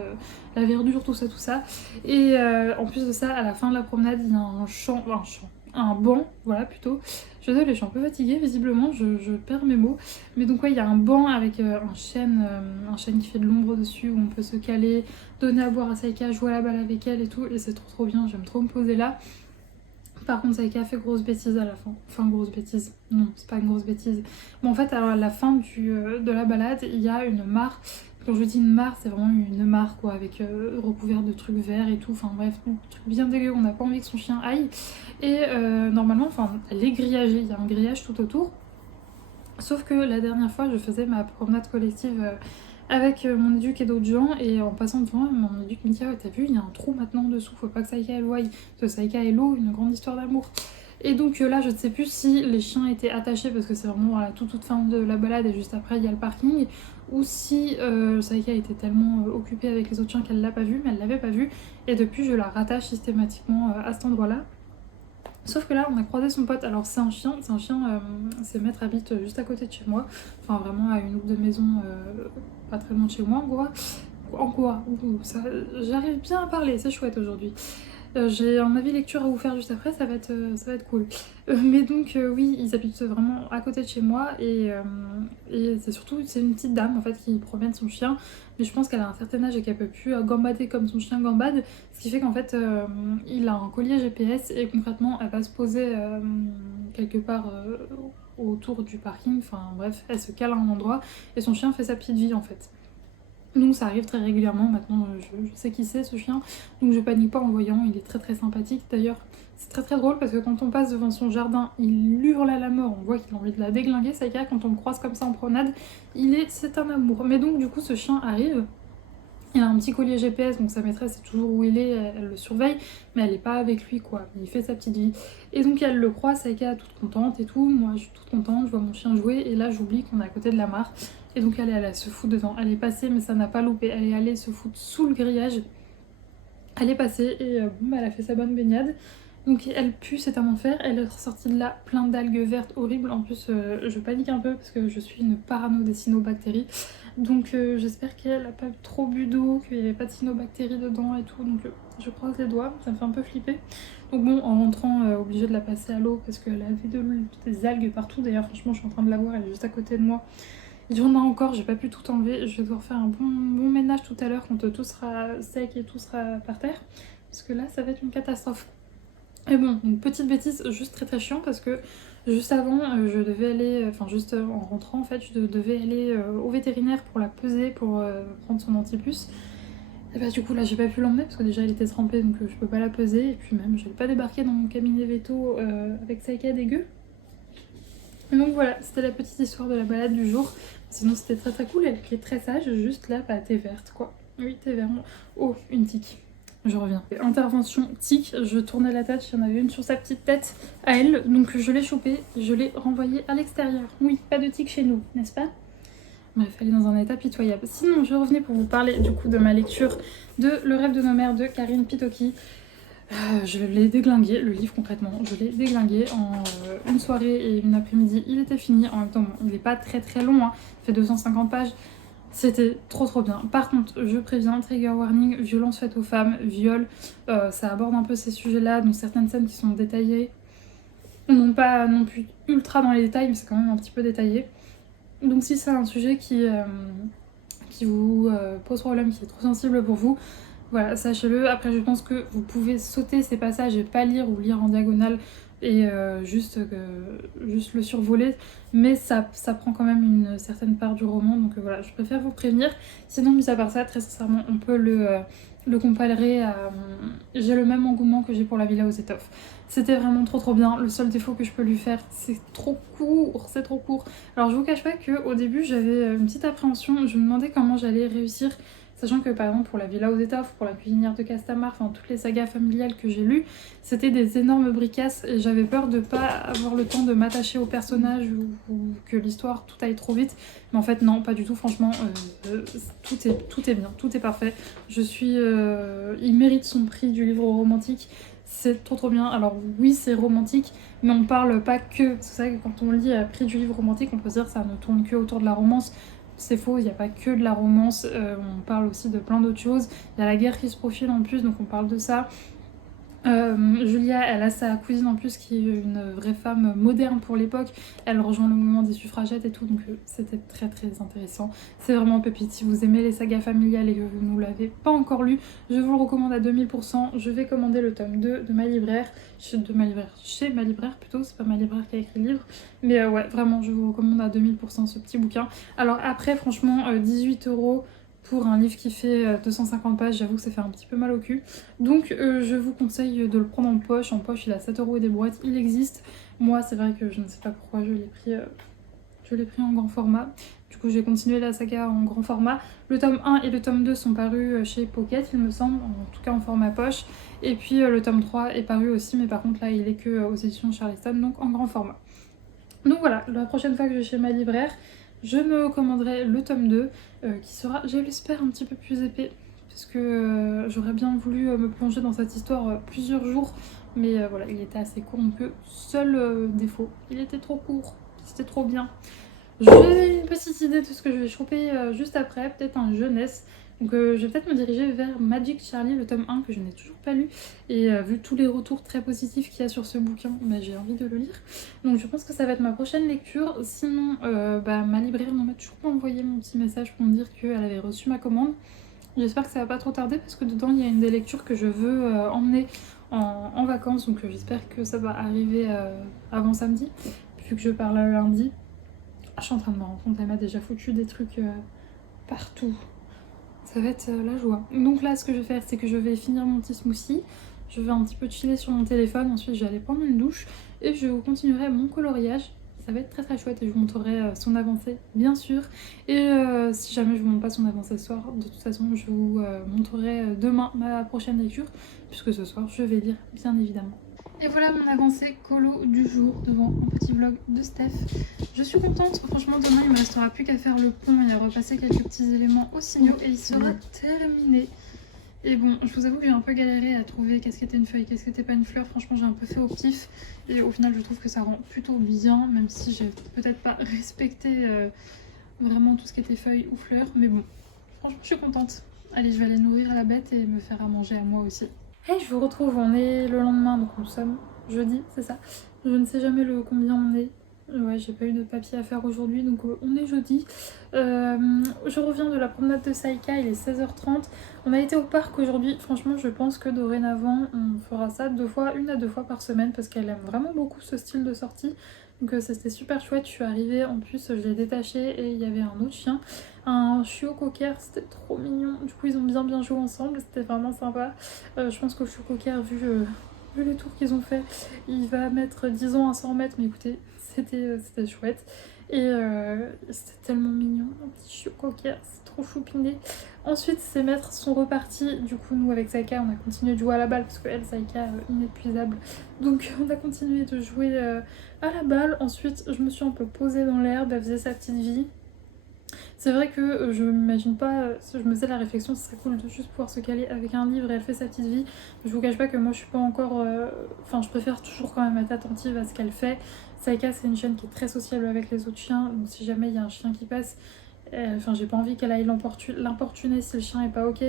la verdure, tout ça. Et en plus de ça, à la fin de la promenade, il y a un banc, voilà plutôt. Je suis désolée, je suis un peu fatiguée visiblement, je perds mes mots. Mais donc ouais, il y a un banc avec un chêne qui fait de l'ombre dessus où on peut se caler, donner à boire à Saïka, jouer à la balle avec elle et tout. Et c'est trop bien, j'aime trop me poser là. Par contre, Saïka a fait grosse bêtise à la fin. Enfin, grosse bêtise. Non, c'est pas une grosse bêtise. Bon, en fait, à la fin de la balade, il y a une mare. Quand je dis une mare, c'est vraiment une mare, quoi, avec recouvert de trucs verts et tout. Enfin, bref, un truc bien dégueu. On n'a pas envie que son chien aille. Et normalement, enfin, elle est grillagée. Il y a un grillage tout autour. Sauf que la dernière fois, je faisais ma promenade collective avec mon éduc et d'autres gens, et en passant devant, mon éduc me dit ah, t'as vu, il y a un trou maintenant dessous, faut pas que Saïka elle voie, parce que Saïka et l'eau, une grande histoire d'amour. Et donc là, je ne sais plus si les chiens étaient attachés, parce que c'est vraiment à la toute fin de la balade, et juste après il y a le parking, ou si Saïka était tellement occupée avec les autres chiens qu'elle l'a pas vu, mais elle l'avait pas vu, et depuis je la rattache systématiquement à cet endroit-là. Sauf que là, on a croisé son pote. Alors, c'est un chien, ses maîtres habitent juste à côté de chez moi. Enfin, vraiment à une ou deux maisons pas très loin de chez moi, en quoi. J'arrive bien à parler, c'est chouette aujourd'hui. J'ai un avis lecture à vous faire juste après, ça va être cool. Mais donc oui, ils habitent vraiment à côté de chez moi et c'est une petite dame en fait qui promène son chien. Mais je pense qu'elle a un certain âge et qu'elle peut plus gambader comme son chien gambade. Ce qui fait qu'en fait il a un collier GPS et concrètement elle va se poser quelque part autour du parking. Enfin bref, elle se cale à un endroit et son chien fait sa petite vie en fait. Donc ça arrive très régulièrement, maintenant je sais qui c'est ce chien, donc je panique pas en le voyant, il est très sympathique. D'ailleurs c'est très drôle parce que quand on passe devant son jardin, il hurle à la mort, on voit qu'il a envie de la déglinguer, Saïka, quand on le croise comme ça en promenade, c'est un amour. Mais donc du coup ce chien arrive, il a un petit collier GPS, donc sa maîtresse sait toujours où il est, elle le surveille, mais elle est pas avec lui quoi, il fait sa petite vie. Et donc elle le croise, Saïka toute contente et tout, moi je suis toute contente, je vois mon chien jouer, et là j'oublie qu'on est à côté de la mare. Et donc elle est allée se foutre dedans, elle est passée mais ça n'a pas loupé, elle est allée se foutre sous le grillage. Elle est passée et elle a fait sa bonne baignade. Donc elle pue, c'est un enfer, elle est ressortie de là plein d'algues vertes horribles. En plus je panique un peu parce que je suis une parano des cyanobactéries. Donc j'espère qu'elle a pas trop bu d'eau, qu'il n'y avait pas de cyanobactéries dedans et tout. Donc je croise les doigts, ça me fait un peu flipper. Donc bon, en rentrant, obligée de la passer à l'eau parce qu'elle avait des algues partout. D'ailleurs franchement je suis en train de la voir, elle est juste à côté de moi. Il y en a encore, j'ai pas pu tout enlever. Je vais devoir faire un bon ménage tout à l'heure quand tout sera sec et tout sera par terre. Parce que là, ça va être une catastrophe. Et bon, une petite bêtise juste très chiant parce que juste avant, je devais aller, enfin juste en rentrant en fait, je devais aller au vétérinaire pour la peser, pour prendre son antipuce. Et bah du coup là j'ai pas pu l'emmener parce que déjà elle était trempée donc je peux pas la peser. Et puis même je vais pas débarquer dans mon cabinet veto avec Saïka dégueu. Donc voilà, c'était la petite histoire de la balade du jour. Sinon c'était très cool, elle est très sage, juste là, bah t'es verte quoi. Oui, t'es verte. Oh, une tique. Je reviens. Intervention tique, je tournais la tête, il y en avait une sur sa petite tête à elle, donc je l'ai chopée, je l'ai renvoyée à l'extérieur. Oui, pas de tique chez nous, n'est-ce pas? Bref, elle est dans un état pitoyable. Sinon, je revenais pour vous parler du coup de ma lecture de Le rêve de nos mères de Karine Pitoki. Je l'ai déglingué, le livre concrètement, je l'ai déglingué en une soirée et une après-midi, il était fini. En même temps, il n'est pas très long, hein. Il fait 250 pages, c'était trop bien. Par contre, je préviens, trigger warning, violence faite aux femmes, viol, ça aborde un peu ces sujets-là, donc certaines scènes qui sont détaillées, non pas non plus ultra dans les détails, mais c'est quand même un petit peu détaillé. Donc si c'est un sujet qui vous pose problème, qui est trop sensible pour vous, voilà, sachez-le. Après, je pense que vous pouvez sauter ces passages et pas lire ou lire en diagonale et juste le survoler. Mais ça prend quand même une certaine part du roman. Donc voilà, je préfère vous prévenir. Sinon, mis à part ça, très sincèrement, on peut le comparer à... J'ai le même engouement que j'ai pour La Villa aux Étoffes. C'était vraiment trop bien. Le seul défaut que je peux lui faire, c'est trop court. C'est trop court. Alors, je vous cache pas qu'au début, j'avais une petite appréhension. Je me demandais comment j'allais réussir Sachant que par exemple pour la Villa aux Étoffes, pour la Cuisinière de Castamar, enfin toutes les sagas familiales que j'ai lues, c'était des énormes bricasses et j'avais peur de pas avoir le temps de m'attacher au personnage ou que l'histoire tout aille trop vite. Mais en fait non, pas du tout, franchement, tout est bien, tout est parfait. Il mérite son prix du livre romantique. C'est trop bien. Alors oui, c'est romantique, mais on parle pas que. C'est ça que quand on lit prix du livre romantique, on peut se dire que ça ne tourne que autour de la romance. C'est faux, il n'y a pas que de la romance, on parle aussi de plein d'autres choses. Il y a la guerre qui se profile en plus, donc on parle de ça. Julia, elle a sa cousine en plus qui est une vraie femme moderne pour l'époque. Elle rejoint le mouvement des suffragettes et tout, donc c'était très très intéressant. C'est vraiment pépite. Si vous aimez les sagas familiales et que vous ne l'avez pas encore lu, je vous le recommande à 2000%. Je vais commander le tome 2 de ma libraire, chez ma libraire plutôt, c'est pas ma libraire qui a écrit le livre. Mais ouais, vraiment, je vous recommande à 2000% ce petit bouquin. Alors après, franchement, 18 € pour un livre qui fait 250 pages, j'avoue que ça fait un petit peu mal au cul. Donc je vous conseille de le prendre en poche. En poche, il a 7 € et des boîtes, il existe. Moi, c'est vrai que je ne sais pas pourquoi je l'ai pris en grand format. Du coup, j'ai continué la saga en grand format. Le tome 1 et le tome 2 sont parus chez Pocket, il me semble, en tout cas en format poche. Et puis le tome 3 est paru aussi, mais par contre là, il est que aux éditions Charleston, donc en grand format. Donc voilà, la prochaine fois que je vais chez ma libraire, je me commanderai le tome 2 qui sera, je l'espère, un petit peu plus épais parce que j'aurais bien voulu me plonger dans cette histoire plusieurs jours, mais voilà, il était assez court, donc seul défaut, il était trop court, c'était trop bien. J'ai une petite idée de ce que je vais choper juste après, peut-être un jeunesse. Donc je vais peut-être me diriger vers Magic Charlie, le tome 1 que je n'ai toujours pas lu. Et vu tous les retours très positifs qu'il y a sur ce bouquin, bah, j'ai envie de le lire. Donc je pense que ça va être ma prochaine lecture. Sinon, ma libraire ne m'a toujours pas envoyé mon petit message pour me dire qu'elle avait reçu ma commande. J'espère que ça va pas trop tarder parce que dedans il y a une des lectures que je veux emmener en vacances. Donc j'espère que ça va arriver avant samedi, vu que je pars là lundi. Je suis en train de me rendre compte, elle m'a déjà foutu des trucs partout. Ça va être la joie. Donc là, ce que je vais faire, c'est que je vais finir mon petit smoothie. Je vais un petit peu chiller sur mon téléphone. Ensuite, je vais aller prendre une douche. Et je continuerai mon coloriage. Ça va être très très chouette et je vous montrerai son avancée, bien sûr. Et si jamais je vous montre pas son avancée ce soir, de toute façon, je vous montrerai demain ma prochaine lecture. Puisque ce soir, je vais lire, bien évidemment. Et voilà mon avancée colo du jour devant un petit vlog de Steph. Je suis contente, franchement demain il me restera plus qu'à faire le pont et à repasser quelques petits éléments au signaux et il sera terminé. Et bon, je vous avoue que j'ai un peu galéré à trouver qu'est-ce qu'était une feuille, qu'est-ce qu'était pas une fleur. Franchement j'ai un peu fait au pif et au final je trouve que ça rend plutôt bien, même si j'ai peut-être pas respecté vraiment tout ce qui était feuille ou fleurs. Mais bon, franchement je suis contente. Allez, je vais aller nourrir la bête et me faire à manger à moi aussi. Hey, je vous retrouve, on est le lendemain, donc nous sommes jeudi, c'est ça. Je ne sais jamais le combien on est. Ouais, j'ai pas eu de papier à faire aujourd'hui, donc on est jeudi. Je reviens de la promenade de Saïka, il est 16h30. On a été au parc aujourd'hui. Franchement, je pense que dorénavant, on fera ça une à deux fois par semaine parce qu'elle aime vraiment beaucoup ce style de sortie. Donc c'était super chouette. Je suis arrivée, en plus, je l'ai détaché et il y avait un autre chien, un chiot cocker, c'était trop mignon. Du coup, ils ont bien joué ensemble, c'était vraiment sympa. Je pense que le chiot cocker, vu les tours qu'ils ont fait, il va mettre 10 ans à s'en remettre, mais écoutez, c'était chouette. Et c'était tellement mignon, un petit chiot cocker, c'est trop choupiné. Ensuite, ces maîtres sont repartis. Du coup, nous, avec Saïka, on a continué de jouer à la balle parce que elle, Saïka, inépuisable. Donc, on a continué de jouer à la balle. Ensuite, je me suis un peu posée dans l'herbe, elle faisait sa petite vie. C'est vrai que je m'imagine pas, je me faisais la réflexion, ce serait cool de juste pouvoir se caler avec un livre et elle fait sa petite vie. Je vous cache pas que moi je suis pas encore, enfin je préfère toujours quand même être attentive à ce qu'elle fait. Saïka c'est une chienne qui est très sociable avec les autres chiens, donc si jamais il y a un chien qui passe, enfin j'ai pas envie qu'elle aille l'importuner si le chien est pas ok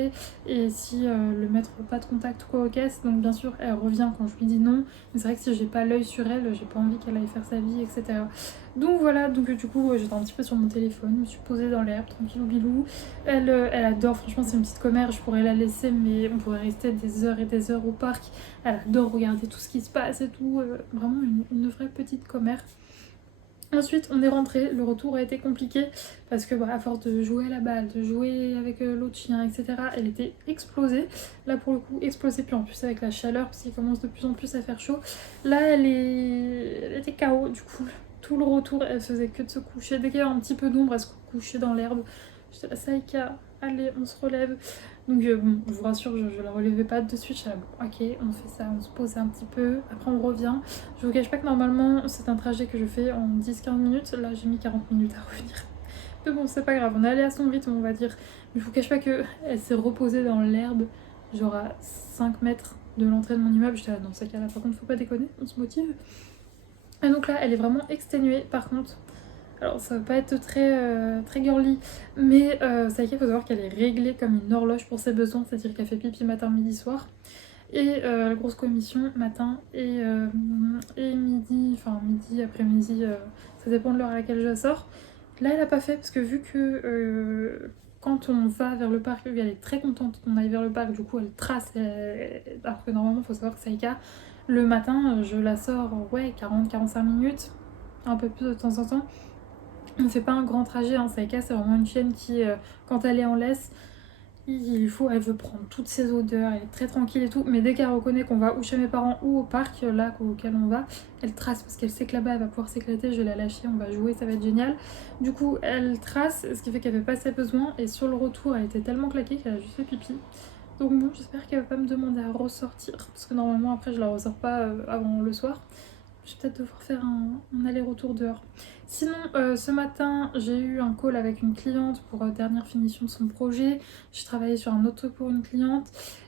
et si le mettre pas de contact ou quoi ok. Donc bien sûr elle revient quand je lui dis non, mais c'est vrai que si j'ai pas l'œil sur elle, j'ai pas envie qu'elle aille faire sa vie, etc. Donc voilà, donc du coup j'étais un petit peu sur mon téléphone, je me suis posée dans l'herbe, tranquillou bilou. Elle adore, franchement c'est une petite commère, je pourrais la laisser mais on pourrait rester des heures et des heures au parc. Elle adore regarder tout ce qui se passe et tout, vraiment une vraie petite commère. Ensuite on est rentré, le retour a été compliqué parce que à force de jouer à la balle, de jouer avec l'autre chien, etc. elle était explosée. Là pour le coup explosée, puis en plus avec la chaleur parce qu'il commence de plus en plus à faire chaud. Là elle était KO du coup. Tout le retour elle faisait que de se coucher. Dès qu'il y avait un petit peu d'ombre elle se couchait dans l'herbe. J'étais là, Saïka, allez on se relève. Donc bon, je vous rassure, je la relevais pas de suite, je suis là, bon, ok on fait ça, on se pose un petit peu, après on revient. Je vous cache pas que normalement c'est un trajet que je fais en 10-15 minutes, là j'ai mis 40 minutes à revenir. Mais bon c'est pas grave, on est allé à son rythme on va dire. Mais je vous cache pas qu'elle s'est reposée dans l'herbe, genre à 5 mètres de l'entrée de mon immeuble. J'étais là, dans ce cas-là par contre faut pas déconner, on se motive. Et donc là elle est vraiment exténuée par contre. Alors ça va pas être très girly, mais Saïka, il faut savoir qu'elle est réglée comme une horloge pour ses besoins, c'est-à-dire qu'elle fait pipi matin, midi, soir. Et la grosse commission matin et midi, enfin midi, après-midi, ça dépend de l'heure à laquelle je sors. Là elle a pas fait parce que vu que quand on va vers le parc, elle est très contente qu'on aille vers le parc, du coup elle trace, alors que normalement il faut savoir que Saïka, le matin je la sors ouais 40-45 minutes, un peu plus de temps en temps. On ne fait pas un grand trajet, hein. Saïka c'est vraiment une chienne qui, quand elle est en laisse, elle veut prendre toutes ses odeurs, elle est très tranquille et tout, mais dès qu'elle reconnaît qu'on va ou chez mes parents ou au parc, là auquel on va, elle trace parce qu'elle sait que là-bas elle va pouvoir s'éclater, je vais la lâcher, on va jouer, ça va être génial. Du coup elle trace, ce qui fait qu'elle fait pas ses besoins, et sur le retour elle était tellement claquée qu'elle a juste fait pipi. Donc bon, j'espère qu'elle va pas me demander à ressortir, parce que normalement après je la ressors pas avant le soir. Je vais peut-être devoir faire un aller-retour dehors. Sinon, ce matin, j'ai eu un call avec une cliente pour dernière finition de son projet. J'ai travaillé sur un autre truc pour une cliente.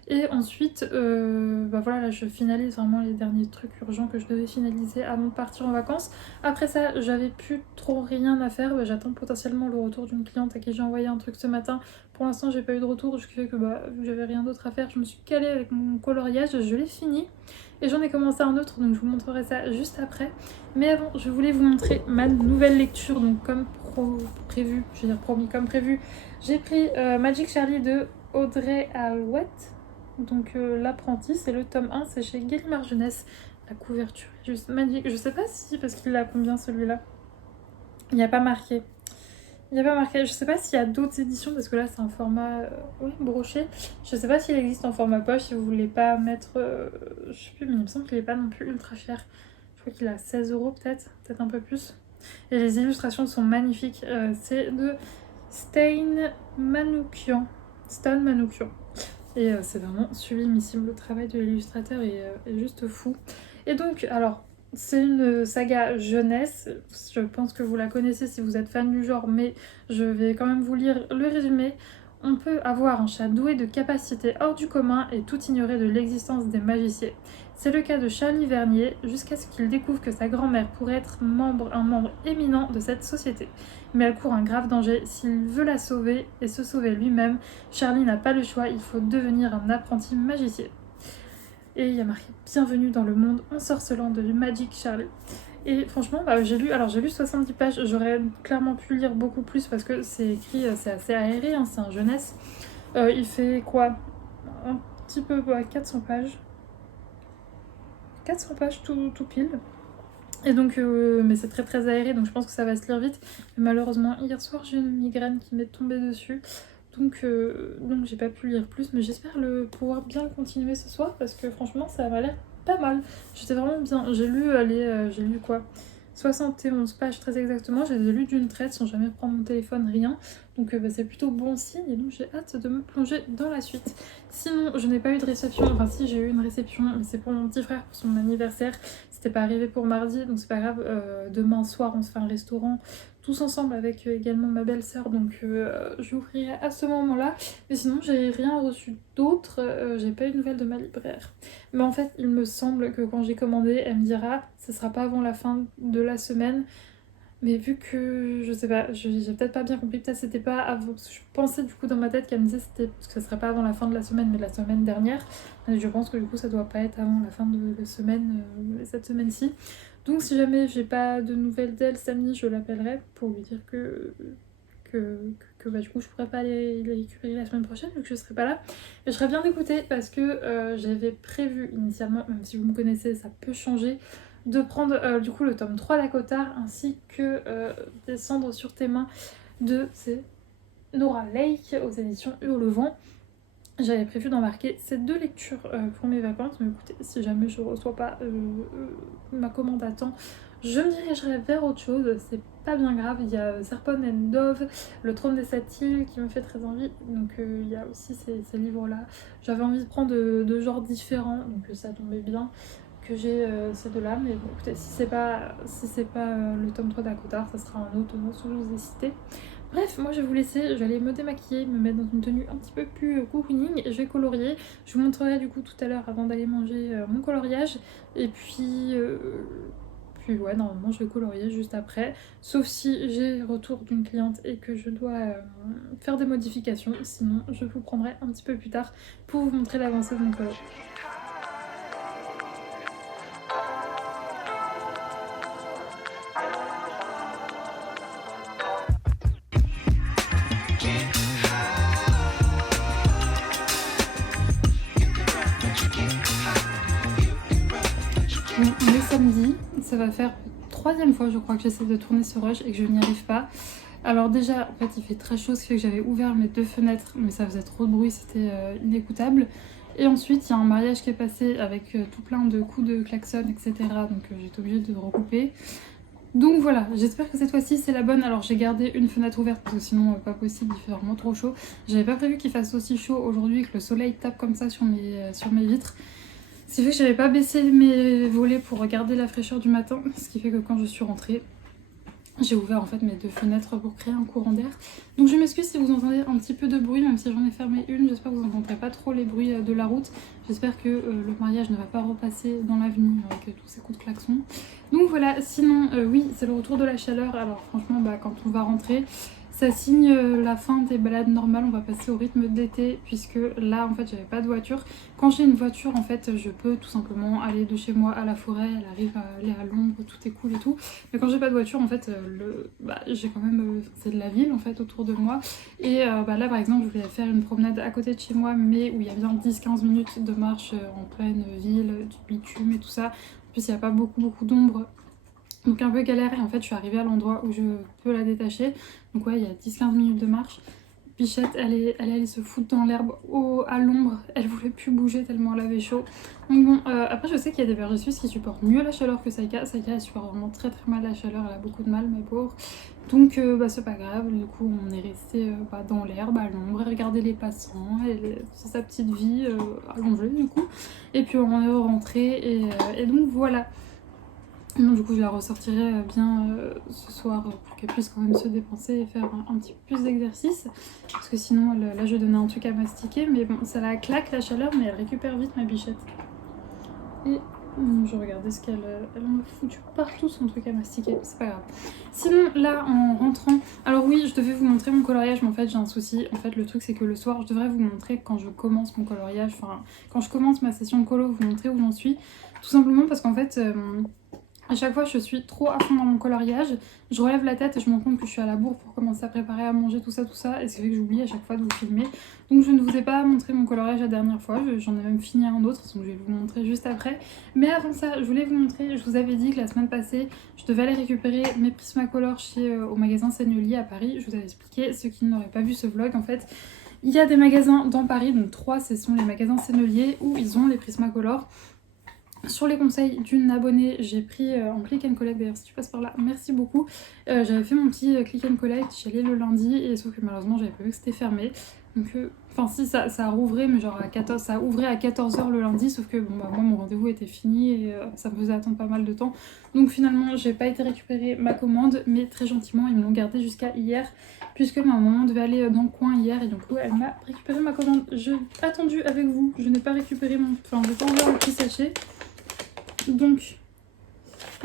Et ensuite, bah voilà, là je finalise vraiment les derniers trucs urgents que je devais finaliser avant de partir en vacances. Après ça, j'avais plus trop rien à faire. Bah, j'attends potentiellement le retour d'une cliente à qui j'ai envoyé un truc ce matin. Pour l'instant, j'ai pas eu de retour, ce qui fait que bah, vu que j'avais rien d'autre à faire, je me suis calée avec mon coloriage. Je l'ai fini. Et j'en ai commencé un autre, donc je vous montrerai ça juste après. Mais avant, je voulais vous montrer ma nouvelle lecture, donc comme prévu, je veux dire promis, comme prévu. J'ai pris Magic Charlie de Audrey Alouette, donc l'apprenti, c'est le tome 1, c'est chez Gallimard Jeunesse. La couverture est juste magique, je sais pas si, parce qu'il a combien celui-là. Il n'y a pas marqué. Il n'y a pas marqué, je sais pas s'il y a d'autres éditions parce que là c'est un format oui, broché. Je sais pas s'il existe en format poche si vous voulez pas mettre. Je sais plus, mais il me semble qu'il est pas non plus ultra cher. Je crois qu'il a 16 € peut-être un peu plus. Et les illustrations sont magnifiques. C'est de Stan Manoukian. Stan Manoukian. Et c'est vraiment sublimissime. Le travail de l'illustrateur est juste fou. Et donc, alors. C'est une saga jeunesse, je pense que vous la connaissez si vous êtes fan du genre, mais je vais quand même vous lire le résumé. On peut avoir un chat doué de capacités hors du commun et tout ignorer de l'existence des magiciens. C'est le cas de Charlie Vernier, jusqu'à ce qu'il découvre que sa grand-mère pourrait être un membre éminent de cette société. Mais elle court un grave danger, s'il veut la sauver et se sauver lui-même, Charlie n'a pas le choix, il faut devenir un apprenti magicien. Et il y a marqué bienvenue dans le monde ensorcelant de Magic Charlie. Et franchement, bah, j'ai lu 70 pages, j'aurais clairement pu lire beaucoup plus parce que c'est écrit, c'est assez aéré, hein, c'est un jeunesse. Il fait quoi? Un petit peu, 400 pages. 400 pages tout pile. Et donc, mais c'est très aéré, donc je pense que ça va se lire vite. Mais malheureusement, hier soir, j'ai une migraine qui m'est tombée dessus. Donc j'ai pas pu lire plus, mais j'espère pouvoir bien le continuer ce soir parce que franchement ça m'a l'air pas mal. J'étais vraiment bien. J'ai lu quoi, 71 pages très exactement. Je les ai lues d'une traite sans jamais prendre mon téléphone, rien. Donc c'est plutôt bon signe et donc j'ai hâte de me plonger dans la suite. Sinon je n'ai pas eu de réception, enfin si j'ai eu une réception, mais c'est pour mon petit frère pour son anniversaire. C'était pas arrivé pour mardi donc c'est pas grave. Demain soir on se fait un restaurant tous ensemble avec également ma belle-sœur, donc j'ouvrirai à ce moment-là. Mais sinon, j'ai rien reçu d'autre, j'ai pas eu de nouvelles de ma libraire. Mais en fait, il me semble que quand j'ai commandé, elle me dira ce sera pas avant la fin de la semaine. Mais vu que je sais pas, j'ai peut-être pas bien compris, peut-être c'était pas avant, parce que je pensais du coup dans ma tête qu'elle me disait que ça serait pas avant la fin de la semaine, mais la semaine dernière. Et je pense que du coup ça doit pas être avant la fin de la semaine, cette semaine-ci. Donc si jamais j'ai pas de nouvelles d'elle samedi, je l'appellerai pour lui dire que bah, du coup je pourrais pas les récupérer la semaine prochaine vu que je serai pas là. Mais je serais bien d'écouter parce que j'avais prévu initialement, même si vous me connaissez ça peut changer, de prendre du coup le tome 3 d'Akotar ainsi que Descendre sur tes mains de Nora Lake aux éditions Hurlevent. J'avais prévu d'embarquer ces 2 lectures pour mes vacances, mais écoutez, si jamais je reçois pas ma commande à temps, je me dirigerai vers autre chose, c'est pas bien grave. Il y a Serpent and Dove, Le Trône des Sept Îles qui me fait très envie, donc il y a aussi ces livres-là. J'avais envie de prendre de genres différents, donc ça tombait bien que j'ai ces deux-là, mais bon, écoutez, si c'est pas le tome 3 d'Akotard, ça sera un autre dont je vous ai cité. Bref, moi je vais vous laisser, je vais aller me démaquiller, me mettre dans une tenue un petit peu plus cocooning et je vais colorier. Je vous montrerai du coup tout à l'heure avant d'aller manger mon coloriage. Et puis ouais, normalement je vais colorier juste après. Sauf si j'ai retour d'une cliente et que je dois faire des modifications. Sinon je vous prendrai un petit peu plus tard pour vous montrer l'avancée de mon colo. Bon, on est samedi, ça va faire troisième fois je crois que j'essaie de tourner ce rush et que je n'y arrive pas. Alors déjà, en fait, il fait très chaud, ce qui fait que j'avais ouvert mes 2 fenêtres, mais ça faisait trop de bruit, c'était inécoutable. Et ensuite, il y a un mariage qui est passé avec tout plein de coups de klaxon, etc. Donc j'étais obligée de recouper. Donc voilà, j'espère que cette fois-ci c'est la bonne. Alors j'ai gardé une fenêtre ouverte parce que sinon pas possible, il fait vraiment trop chaud. J'avais pas prévu qu'il fasse aussi chaud aujourd'hui, que le soleil tape comme ça sur mes vitres. Ce qui fait que j'avais pas baissé mes volets pour regarder la fraîcheur du matin, ce qui fait que quand je suis rentrée, j'ai ouvert en fait mes 2 fenêtres pour créer un courant d'air. Donc je m'excuse si vous entendez un petit peu de bruit, même si j'en ai fermé une. J'espère que vous n'entendrez pas trop les bruits de la route. J'espère que le mariage ne va pas repasser dans l'avenue avec tous ces coups de klaxon. Donc voilà, sinon oui, c'est le retour de la chaleur. Alors franchement, quand on va rentrer, ça signe la fin des balades normales. On va passer au rythme d'été puisque là en fait j'avais pas de voiture. Quand j'ai une voiture en fait je peux tout simplement aller de chez moi à la forêt. Elle arrive à aller à l'ombre, tout est cool et tout. Mais quand j'ai pas de voiture en fait j'ai quand même c'est de la ville en fait autour de moi. Et là par exemple je voulais faire une promenade à côté de chez moi mais où il y a bien 10-15 minutes de marche en pleine ville, du bitume et tout ça. En plus il n'y a pas beaucoup d'ombre. Donc un peu galère et en fait je suis arrivée à l'endroit où je peux la détacher. Donc ouais, il y a 10-15 minutes de marche. Bichette, elle est allée se foutre dans l'herbe à l'ombre. Elle voulait plus bouger tellement elle avait chaud. Donc bon, après je sais qu'il y a des bergers suisses qui supportent mieux la chaleur que Saïka. Saïka elle supporte vraiment très mal la chaleur, elle a beaucoup de mal, ma pauvre. Donc c'est pas grave, du coup on est resté dans l'herbe, à l'ombre, et regarder les passants, c'est sa petite vie allongée du coup. Et puis on est rentré et donc voilà. Non, du coup, je la ressortirai bien ce soir pour qu'elle puisse quand même se dépenser et faire un petit peu plus d'exercice. Parce que sinon, là, je donnais un truc à mastiquer. Mais bon, ça la claque la chaleur, mais elle récupère vite ma bichette. Et je regardais ce qu'elle en a foutu partout son truc à mastiquer. C'est pas grave. Sinon, là, en rentrant... Alors oui, je devais vous montrer mon coloriage, mais en fait, j'ai un souci. En fait, le truc, c'est que le soir, je devrais vous montrer quand je commence mon coloriage. Enfin, quand je commence ma session de colo, vous montrer où j'en suis. Tout simplement parce qu'en fait... à chaque fois, je suis trop à fond dans mon coloriage, je relève la tête et je me rends compte que je suis à la bourre pour commencer à préparer à manger, tout ça, et c'est fait que j'oublie à chaque fois de vous filmer. Donc je ne vous ai pas montré mon coloriage la dernière fois, j'en ai même fini un autre, donc je vais vous le montrer juste après. Mais avant ça, je voulais vous montrer, je vous avais dit que la semaine passée, je devais aller récupérer mes Prismacolor au magasin Seignelay à Paris. Je vous avais expliqué, ceux qui n'auraient pas vu ce vlog, en fait, il y a des magasins dans Paris, donc 3, ce sont les magasins Seignelay où ils ont les Prismacolor. Sur les conseils d'une abonnée, j'ai pris en click and collect, d'ailleurs si tu passes par là, merci beaucoup. J'avais fait mon petit click and collect, j'y allais le lundi, et sauf que malheureusement j'avais pas vu que c'était fermé. Donc, enfin si, ça a rouvrait, mais genre ça ouvrait à 14h le lundi, sauf que moi mon rendez-vous était fini et ça me faisait attendre pas mal de temps. Donc finalement j'ai pas été récupérer ma commande, mais très gentiment ils me l'ont gardée jusqu'à hier, puisque ma maman devait aller dans le coin hier, et du coup elle m'a récupéré ma commande. J'ai attendu avec vous, je n'ai pas récupéré enfin j'ai pas ouvert le petit sachet. Donc,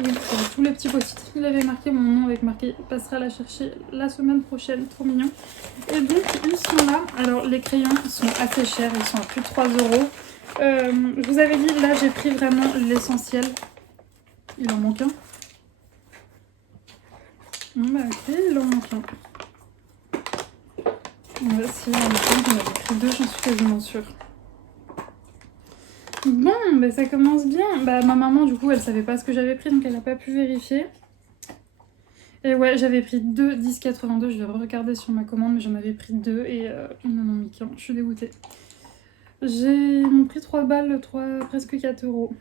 oui, tous les petits post-it, il avait marqué mon nom avec marqué « passera la chercher la semaine prochaine », trop mignon. Et donc, ils sont là. Alors, les crayons sont assez chers, ils sont à plus de 3 euros. Je vous avais dit, là, j'ai pris vraiment l'essentiel. Il en manque un. Ok, il en manque un. Si, il en manque un, j'en avais pris 2, j'en suis quasiment sûre. Bon, ça commence bien. Ma maman, du coup, elle savait pas ce que j'avais pris, donc elle a pas pu vérifier. Et ouais, j'avais pris 2 10,82. Je vais regarder sur ma commande, mais j'en avais pris 2 et ils n'en ont mis qu'un. Je suis dégoûtée. Ils m'ont pris 3 balles, presque 4 euros.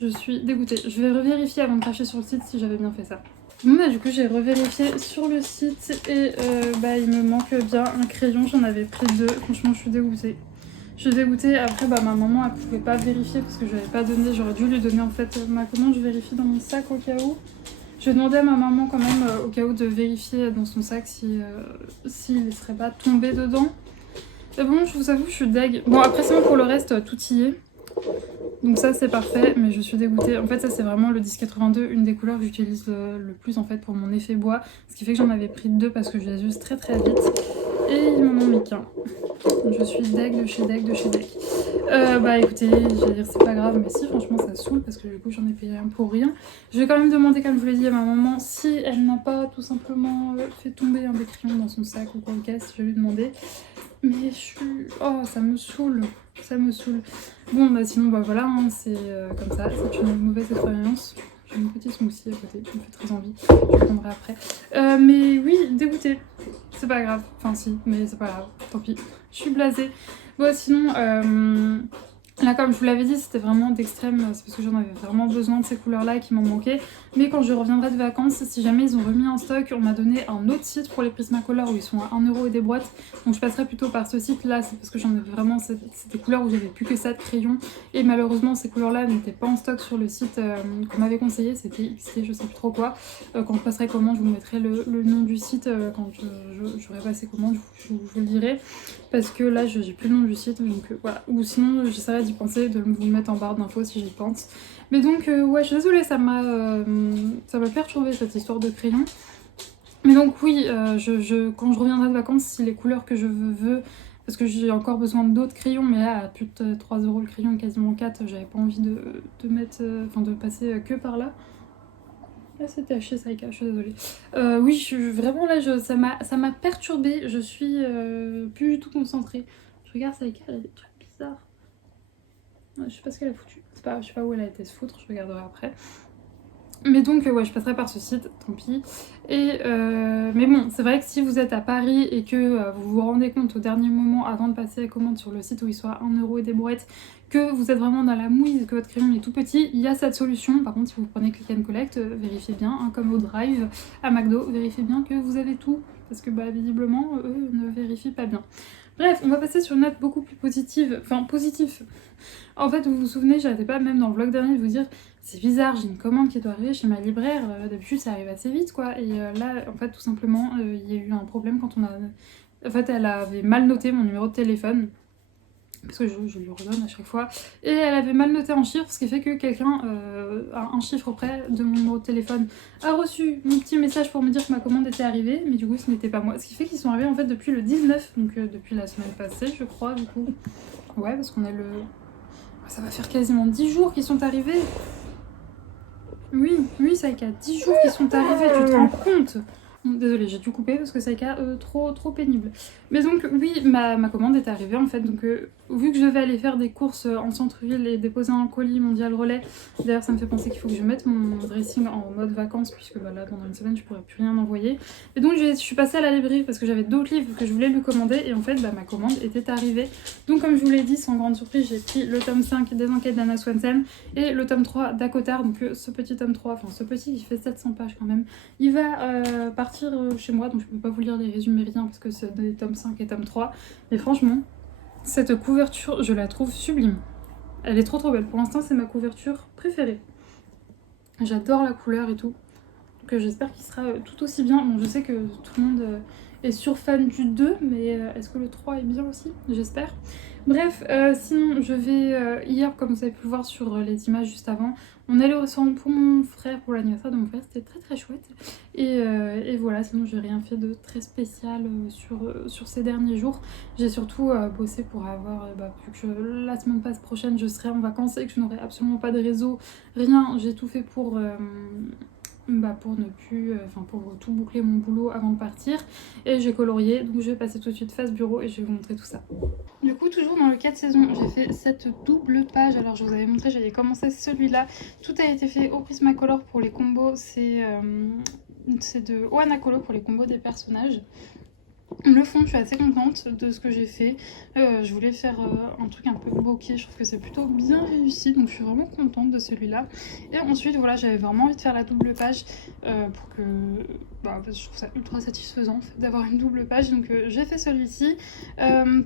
Je suis dégoûtée. Je vais revérifier avant de cracher sur le site si j'avais bien fait ça. Bon bah du coup j'ai revérifié sur le site et il me manque bien un crayon, j'en avais pris 2, franchement je suis dégoûtée. Je suis dégoûtée, après ma maman elle pouvait pas vérifier parce que je n'avais pas donné, j'aurais dû lui donner en fait ma commande, je vérifie dans mon sac au cas où. Je vais demander à ma maman quand même au cas où de vérifier dans son sac s'il ne serait pas tombé dedans. Et bon je vous avoue je suis deg. Bon après sinon pour le reste tout y est. Donc ça c'est parfait, mais je suis dégoûtée. En fait ça c'est vraiment le 1082, une des couleurs que j'utilise le plus en fait pour mon effet bois. Ce qui fait que j'en avais pris 2 parce que je les use très très vite. Et ils m'en ont mis qu'un. Je suis deg de chez deg de chez deg. Écoutez, j'allais dire c'est pas grave, mais si franchement ça saoule parce que du coup j'en ai payé un pour rien. Je vais quand même demander, comme je vous l'ai dit à ma maman, si elle n'a pas tout simplement fait tomber un des crayons dans son sac ou quoi au caisse, je vais lui demander. Mais je suis... Oh ça me saoule. Ça me saoule. Bon bah sinon voilà, hein, c'est comme ça, c'est une mauvaise expérience. J'ai une petite smoothie à côté qui me fait très envie, je le prendrai après. Mais oui, dégoûtée. C'est pas grave, enfin si, mais c'est pas grave, tant pis. Je suis blasée. Bon sinon, là comme je vous l'avais dit, c'était vraiment d'extrême, c'est parce que j'en avais vraiment besoin de ces couleurs-là qui m'en manquaient. Mais quand je reviendrai de vacances, si jamais ils ont remis en stock, on m'a donné un autre site pour les Prismacolor où ils sont à 1€ et des boîtes. Donc je passerai plutôt par ce site-là, c'est parce que j'en avais vraiment, c'est des couleurs où j'avais plus que ça de crayon. Et malheureusement ces couleurs-là n'étaient pas en stock sur le site qu'on m'avait conseillé, c'était XT, je sais plus trop quoi. Quand je passerai commande, je vous mettrai le nom du site quand j'aurai passé commande, je vous le dirai. Parce que là j'ai plus le nom du site, donc voilà. Ou sinon j'essaierai d'y penser, de vous le mettre en barre d'infos si j'y pense. Mais donc ouais je suis désolée, ça m'a perturbé cette histoire de crayon. Mais donc oui, quand je reviendrai de vacances, si les couleurs que je veux, parce que j'ai encore besoin d'autres crayons, mais là à plus de 3€ le crayon, quasiment 4, j'avais pas envie de mettre, de passer que par là. Là c'était chez Saika, je suis désolée. Oui, vraiment là, ça m'a perturbée, je suis plus du tout concentrée. Je regarde Saika, elle a des trucs bizarres. Je sais pas ce qu'elle a foutu, je sais pas où elle a été se foutre, je regarderai après. Mais donc ouais, je passerai par ce site, tant pis. Mais bon, c'est vrai que si vous êtes à Paris et que vous vous rendez compte au dernier moment avant de passer la commande sur le site où il soit 1€ et des brouettes, que vous êtes vraiment dans la mouise, que votre crayon est tout petit, il y a cette solution. Par contre, si vous prenez Click and Collect, vérifiez bien, hein, comme au Drive à McDo, vérifiez bien que vous avez tout. Parce que visiblement, eux ne vérifient pas bien. Bref, on va passer sur une note beaucoup plus positive. Enfin, positive. En fait, vous vous souvenez, j'arrêtais pas même dans le vlog dernier de vous dire c'est bizarre, j'ai une commande qui doit arriver chez ma libraire, d'habitude ça arrive assez vite quoi. Et là, en fait, tout simplement, il y a eu un problème quand on a... En fait, elle avait mal noté mon numéro de téléphone. Parce que je lui redonne à chaque fois. Et elle avait mal noté en chiffres, ce qui fait que quelqu'un, à un chiffre près de mon numéro de téléphone, a reçu mon petit message pour me dire que ma commande était arrivée. Mais du coup, ce n'était pas moi. Ce qui fait qu'ils sont arrivés en fait depuis le 19, donc depuis la semaine passée, je crois, du coup. Ouais, parce qu'on est le... Ça va faire quasiment 10 jours qu'ils sont arrivés. Oui, Saika, 10 jours qu'ils sont arrivés, tu te rends compte? Désolée, j'ai dû couper parce que Saika, trop pénible. Mais donc, oui, ma commande est arrivée en fait. Donc, vu que je vais aller faire des courses en centre-ville et déposer un colis mondial relais, d'ailleurs, ça me fait penser qu'il faut que je mette mon dressing en mode vacances, puisque là, pendant une semaine, je pourrais plus rien envoyer. Et donc, je suis passée à la librairie parce que j'avais d'autres livres que je voulais lui commander. Et en fait, ma commande était arrivée. Donc, comme je vous l'ai dit, sans grande surprise, j'ai pris le tome 5 des enquêtes d'Anna Swanson et le tome 3 d'Akotar. Donc, ce petit tome 3, enfin, ce petit, il fait 700 pages quand même. Il va partir chez moi, donc je peux pas vous lire les résumés rien parce que c'est des tomes 5 et tome 3. Mais franchement, cette couverture, je la trouve sublime. Elle est trop belle. Pour l'instant, c'est ma couverture préférée. J'adore la couleur et tout. Donc j'espère qu'il sera tout aussi bien. Bon, je sais que tout le monde est fan du 2, mais est-ce que le 3 est bien aussi? J'espère. Bref, sinon je vais... hier, comme vous avez pu le voir sur les images juste avant, on allait au centre pour mon frère, pour l'anniversaire de mon frère, c'était très chouette. Et voilà, sinon j'ai rien fait de très spécial sur ces derniers jours. J'ai surtout bossé pour avoir, vu que la semaine prochaine je serai en vacances et que je n'aurai absolument pas de réseau, rien, j'ai tout fait pour ne plus, pour tout boucler mon boulot avant de partir. Et j'ai colorié, donc je vais passer tout de suite face bureau et je vais vous montrer tout ça. Du coup, toujours dans le 4 saisons, j'ai fait cette double page. Alors je vous avais montré, j'avais commencé celui-là. Tout a été fait au Prismacolor pour les combos, c'est de Ohanakolo pour les combos des personnages. Le fond, je suis assez contente de ce que j'ai fait. Je voulais faire un truc un peu bokeh, je trouve que c'est plutôt bien réussi, donc je suis vraiment contente de celui-là. Et ensuite, voilà, j'avais vraiment envie de faire la double page pour que... Bah, je trouve ça ultra satisfaisant en fait, d'avoir une double page, donc j'ai fait celui-ci.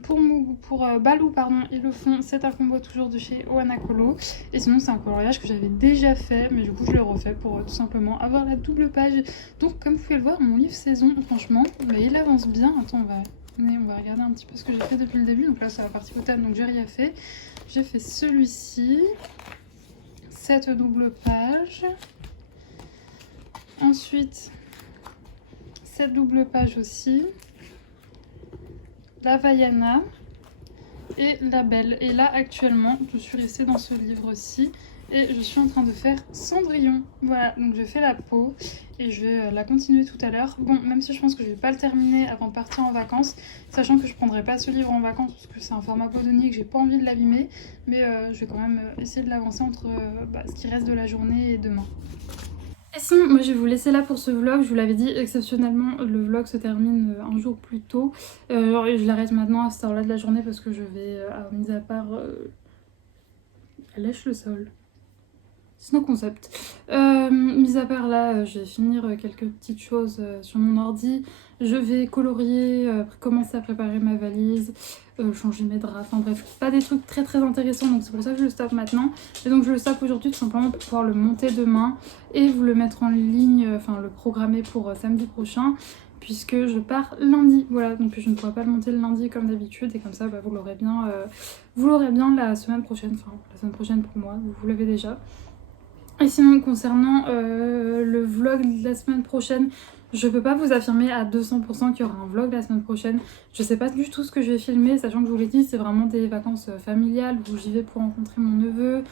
Pour Balou, pardon, et le fond, c'est un combo toujours de chez Ohana Colo. Et sinon, c'est un coloriage que j'avais déjà fait, mais du coup, je le refais pour tout simplement avoir la double page. Donc, comme vous pouvez le voir, mon livre saison, franchement, bah, il avance bien. Attends, on va regarder un petit peu ce que j'ai fait depuis le début. Donc là, c'est la partie automne, donc j'ai rien fait. J'ai fait celui-ci, cette double page. Ensuite, cette double page aussi. La Vaiana et la Belle. Et là, actuellement, je suis restée dans ce livre-ci. Et je suis en train de faire Cendrillon. Voilà, donc je fais la peau et je vais la continuer tout à l'heure. Bon, même si je pense que je vais pas le terminer avant de partir en vacances, sachant que je prendrai pas ce livre en vacances parce que c'est un format peau de nid que j'ai pas envie de l'abîmer, mais je vais quand même essayer de l'avancer entre ce qui reste de la journée et demain. Et sinon, moi je vais vous laisser là pour ce vlog. Je vous l'avais dit, exceptionnellement, le vlog se termine un jour plus tôt. Je l'arrête maintenant à cette heure-là de la journée parce que je vais, mis à part... Elle lèche le sol. C'est nos concepts. Mis à part là, je vais finir quelques petites choses sur mon ordi. Je vais colorier, commencer à préparer ma valise, changer mes draps, enfin bref, pas des trucs très très intéressants, donc c'est pour ça que je le stoppe maintenant. Et donc je le stoppe aujourd'hui tout simplement pour pouvoir le monter demain et vous le mettre en ligne, enfin le programmer pour samedi prochain, puisque je pars lundi. Voilà, donc je ne pourrai pas le monter le lundi comme d'habitude, et comme ça vous l'aurez bien la semaine prochaine, enfin la semaine prochaine pour moi, vous l'avez déjà. Et sinon, concernant le vlog de la semaine prochaine, je peux pas vous affirmer à 200% qu'il y aura un vlog la semaine prochaine. Je sais pas du tout ce que je vais filmer, sachant que je vous l'ai dit, c'est vraiment des vacances familiales où j'y vais pour rencontrer mon neveu,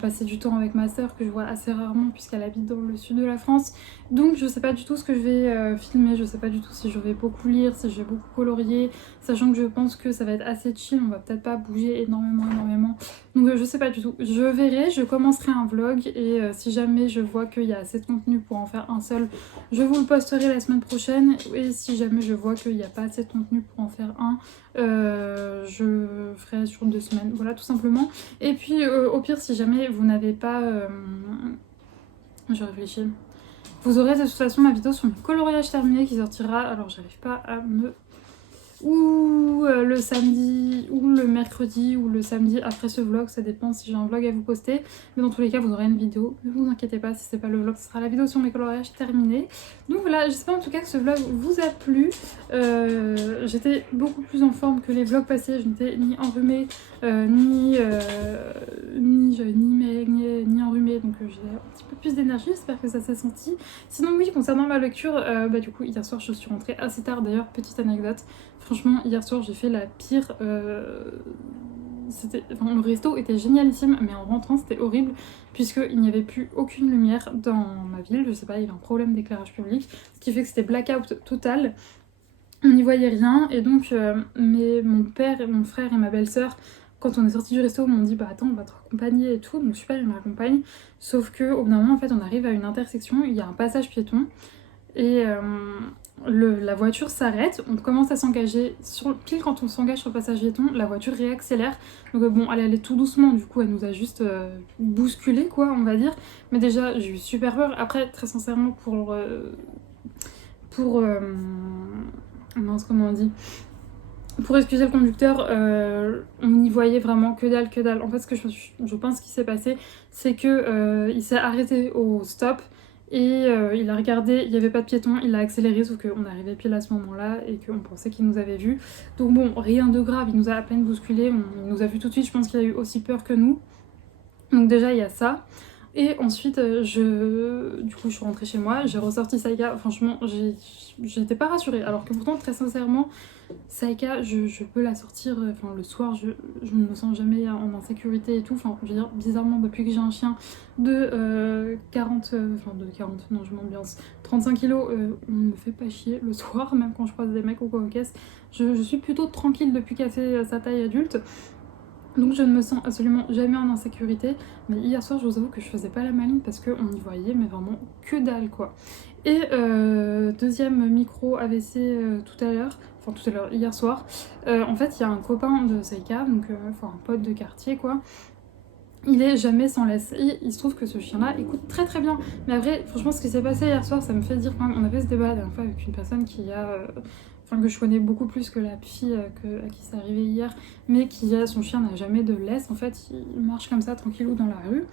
passer du temps avec ma soeur que je vois assez rarement puisqu'elle habite dans le sud de la France. Donc je sais pas du tout ce que je vais filmer, je sais pas du tout si je vais beaucoup lire, si je vais beaucoup colorier, sachant que je pense que ça va être assez chill, on va peut-être pas bouger énormément. Donc je sais pas du tout, je verrai, je commencerai un vlog et si jamais je vois qu'il y a assez de contenu pour en faire un seul, je vous le posterai la semaine prochaine, et si jamais je vois qu'il n'y a pas assez de contenu pour en faire un, je ferai sur 2 semaines, voilà tout simplement. Et puis au pire, si jamais vous n'avez pas... je réfléchis. Vous aurez de toute façon ma vidéo sur mon coloriage terminé qui sortira, alors j'arrive pas à me... ou le samedi, ou le mercredi, ou le samedi après ce vlog, ça dépend si j'ai un vlog à vous poster, mais dans tous les cas vous aurez une vidéo, ne vous inquiétez pas, si c'est pas le vlog, ce sera la vidéo sur mes coloriages terminés. Donc voilà, j'espère en tout cas que ce vlog vous a plu. J'étais beaucoup plus en forme que les vlogs passés, je n'étais ni enrhumée, ni enrhumée, donc j'ai un petit peu plus d'énergie, j'espère que ça s'est senti. Sinon oui, concernant ma lecture, du coup hier soir je suis rentrée assez tard, d'ailleurs petite anecdote. Franchement, hier soir, j'ai fait la pire... le resto était génialissime, mais en rentrant, c'était horrible, puisqu'il n'y avait plus aucune lumière dans ma ville. Je sais pas, il y avait un problème d'éclairage public, ce qui fait que c'était blackout total. On n'y voyait rien, et donc mon père, et mon frère et ma belle-sœur, quand on est sorti du resto, m'ont dit bah attends, on va te raccompagner et tout. Donc super, ils me raccompagnent. Sauf qu'au bout d'un moment, en fait, on arrive à une intersection, il y a un passage piéton, et... la voiture s'arrête, on commence à s'engager, pile quand on s'engage sur le passage piéton, la voiture réaccélère. Donc bon, elle allait tout doucement, du coup elle nous a juste bousculé quoi, on va dire. Mais déjà j'ai eu super peur. Après très sincèrement mince, comment on dit, pour excuser le conducteur, on n'y voyait vraiment que dalle. En fait ce que je pense qu'il s'est passé, c'est que il s'est arrêté au stop. Et il a regardé, il n'y avait pas de piéton, il a accéléré, sauf qu'on arrivait pile à ce moment-là et qu'on pensait qu'il nous avait vus. Donc bon, rien de grave, il nous a à peine bousculé, il nous a vu tout de suite, je pense qu'il a eu aussi peur que nous. Donc déjà il y a ça. Et ensuite, du coup je suis rentrée chez moi, j'ai ressorti Saïka, franchement j'étais pas rassurée. Alors que pourtant très sincèrement, Saïka, je peux la sortir, le soir, je ne me sens jamais en insécurité et tout. Enfin, je veux dire, bizarrement, depuis que j'ai un chien de 40, non, je m'ambiance, 35 kilos, on ne me fait pas chier le soir, même quand je croise des mecs ou quoi aux caisses. Je suis plutôt tranquille depuis qu'elle fait sa taille adulte. Donc je ne me sens absolument jamais en insécurité. Mais hier soir, je vous avoue que je faisais pas la maline parce qu'on y voyait, mais vraiment que dalle quoi. Et deuxième micro AVC tout à l'heure, enfin tout à l'heure, hier soir, en fait il y a un copain de Saïka, donc enfin un pote de quartier quoi. Il est jamais sans laisse. Et il se trouve que ce chien-là écoute très très bien. Mais après, franchement, ce qui s'est passé hier soir, ça me fait dire quand même. On avait ce débat la dernière fois avec une personne qui a. Enfin, que je connais beaucoup plus que la fille à qui c'est arrivé hier, mais qui a. Son chien n'a jamais de laisse. En fait, il marche comme ça, tranquillou, dans la rue.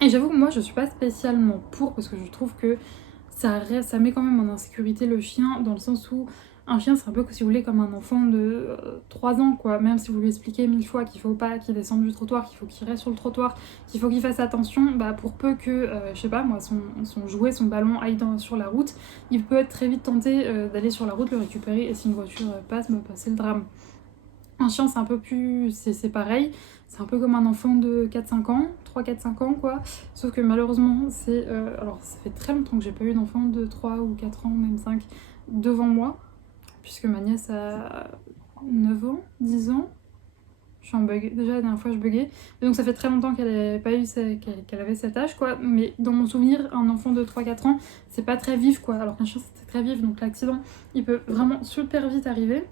Et j'avoue que moi, je suis pas spécialement pour, parce que je trouve que ça met quand même en insécurité le chien, dans le sens où. Un chien, c'est un peu, si vous voulez, comme un enfant de 3 ans, quoi. Même si vous lui expliquez 1000 fois qu'il faut pas qu'il descende du trottoir, qu'il faut qu'il reste sur le trottoir, qu'il faut qu'il fasse attention, bah pour peu que, je sais pas moi, son jouet, son ballon aille sur la route, il peut être très vite tenté d'aller sur la route, le récupérer, et si une voiture passe, bah c'est le drame. Un chien, c'est un peu plus... c'est pareil, c'est un peu comme un enfant de 4-5 ans, 3-4-5 ans, quoi. Sauf que malheureusement, c'est... alors, ça fait très longtemps que j'ai pas eu d'enfant de 3 ou 4 ans, même 5, devant moi. Puisque ma nièce a 9 ans, 10 ans. Je suis en bug. Déjà la dernière fois je buguais. Et donc ça fait très longtemps qu'elle avait cet âge quoi. Mais dans mon souvenir, un enfant de 3-4 ans, c'est pas très vif quoi. Alors qu'un chien c'était très vif. Donc l'accident, il peut vraiment super vite arriver.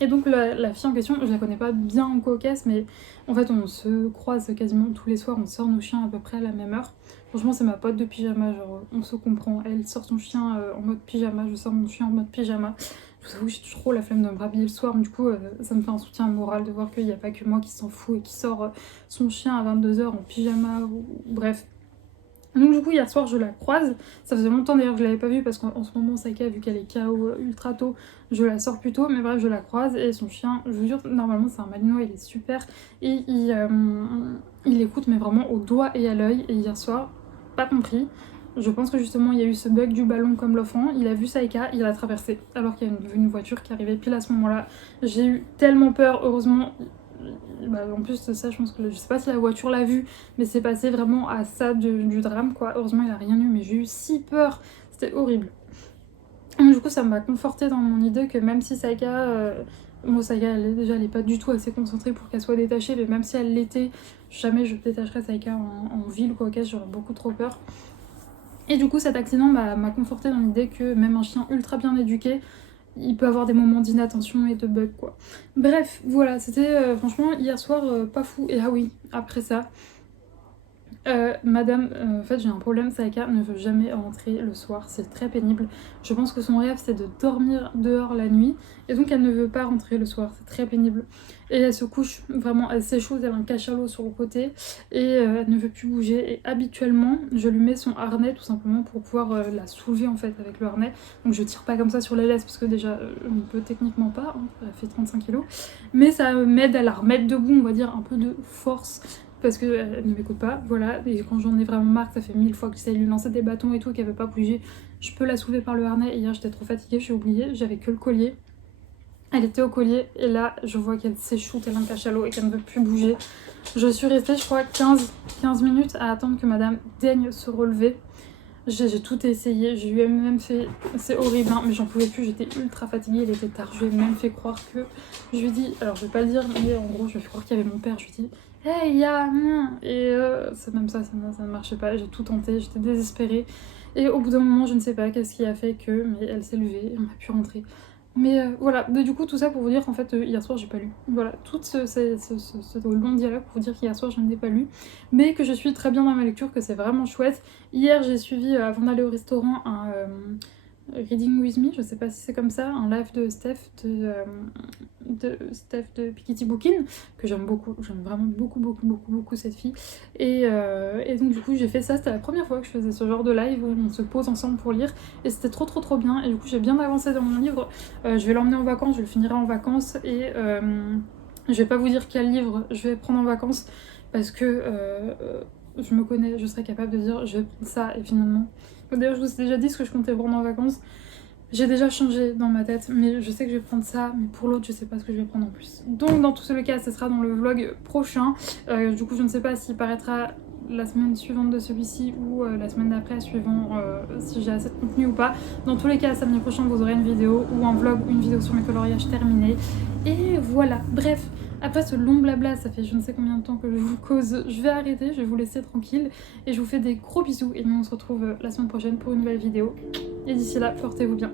Et donc la fille en question, je la connais pas bien en cocasse, mais en fait on se croise quasiment tous les soirs, on sort nos chiens à peu près à la même heure. Franchement c'est ma pote de pyjama, genre on se comprend. Elle sort son chien en mode pyjama, je sors mon chien en mode pyjama. Je vous avoue j'ai trop la flemme de me rhabiller le soir, mais du coup ça me fait un soutien moral de voir qu'il n'y a pas que moi qui s'en fout et qui sort son chien à 22 h en pyjama, ou bref. Donc du coup hier soir je la croise, ça faisait longtemps d'ailleurs que je l'avais pas vue parce qu'en ce moment Saïka vu qu'elle est KO ultra tôt, je la sors plus tôt, mais bref je la croise et son chien, je vous jure normalement c'est un malinois, il est super et il écoute mais vraiment au doigt et à l'œil et hier soir, pas compris, je pense que justement il y a eu ce bug du ballon comme l'enfant, il a vu Saïka, il a traversé alors qu'il y a une voiture qui arrivait pile à ce moment là, j'ai eu tellement peur, heureusement. Bah, en plus de ça, je pense que je sais pas si la voiture l'a vu, mais c'est passé vraiment à ça du drame quoi. Heureusement, il a rien eu, mais j'ai eu si peur, c'était horrible. Et du coup, ça m'a confortée dans mon idée que même si Saïka, moi Saïka, elle est pas du tout assez concentrée pour qu'elle soit détachée, mais même si elle l'était, jamais je détacherais Saïka en ville quoi, ok, j'aurais beaucoup trop peur. Et du coup, cet accident m'a confortée dans l'idée que même un chien ultra bien éduqué, il peut avoir des moments d'inattention et de bug quoi. Bref, voilà, c'était franchement hier soir pas fou. Et ah oui, après ça, madame, en fait j'ai un problème, Saïka ne veut jamais rentrer le soir, c'est très pénible. Je pense que son rêve c'est de dormir dehors la nuit, et donc elle ne veut pas rentrer le soir, c'est très pénible. Et elle se couche, vraiment, elle s'échoue, elle a un cachalot sur le côté, et elle ne veut plus bouger. Et habituellement, je lui mets son harnais tout simplement pour pouvoir la soulever en fait avec le harnais. Donc je tire pas comme ça sur les laisses, parce que déjà, on ne peut techniquement pas, hein, elle fait 35 kg. Mais ça m'aide à la remettre debout, on va dire, un peu de force. Parce qu'elle ne m'écoute pas, voilà, et quand j'en ai vraiment marre, ça fait 1000 fois que j'essaie de lui lancer des bâtons et tout, qu'elle veut pas bouger, je peux la soulever par le harnais. Et hier j'étais trop fatiguée, j'ai oublié, j'avais que le collier. Elle était au collier, et là je vois qu'elle s'échoue tel un cachalot et qu'elle ne veut plus bouger. Je suis restée, je crois, 15 minutes à attendre que madame daigne se relever. J'ai tout essayé, j'ai eu même fait, c'est horrible hein, mais j'en pouvais plus, j'étais ultra fatiguée, il était tard, je lui ai même fait croire que, je lui ai dit, alors je vais pas le dire, mais en gros je lui ai fait croire qu'il y avait mon père, je lui ai dit, hey ya, et c'est même ça ne marchait pas, j'ai tout tenté, j'étais désespérée, et au bout d'un moment je ne sais pas qu'est-ce qui a fait que, mais elle s'est levée, et on a pu rentrer. Mais voilà, du coup tout ça pour vous dire qu'en fait hier soir j'ai pas lu. Voilà, tout ce long dialogue pour vous dire qu'hier soir je n'ai pas lu, mais que je suis très bien dans ma lecture, que c'est vraiment chouette. Hier j'ai suivi, avant d'aller au restaurant, un Reading With Me, je sais pas si c'est comme ça, un live de Steph de Piketty Bookin, que j'aime beaucoup, j'aime vraiment beaucoup cette fille. Et donc du coup j'ai fait ça, c'était la première fois que je faisais ce genre de live où on se pose ensemble pour lire, et c'était trop bien, et du coup j'ai bien avancé dans mon livre. Je vais l'emmener en vacances, je le finirai en vacances, et je vais pas vous dire quel livre je vais prendre en vacances, parce que je me connais, je serais capable de dire je vais prendre ça, et finalement... D'ailleurs je vous ai déjà dit ce que je comptais prendre en vacances. J'ai déjà changé dans ma tête, mais je sais que je vais prendre ça, mais pour l'autre je sais pas ce que je vais prendre en plus. Donc dans tous les cas, ce sera dans le vlog prochain. Du coup je ne sais pas s'il paraîtra la semaine suivante de celui-ci ou la semaine d'après, suivant si j'ai assez de contenu ou pas. Dans tous les cas, samedi prochain vous aurez une vidéo ou un vlog ou une vidéo sur mes coloriages terminés. Et voilà, bref. Après ce long blabla, ça fait je ne sais combien de temps que je vous cause, je vais arrêter, je vais vous laisser tranquille et je vous fais des gros bisous et nous on se retrouve la semaine prochaine pour une nouvelle vidéo. Et d'ici là, portez-vous bien.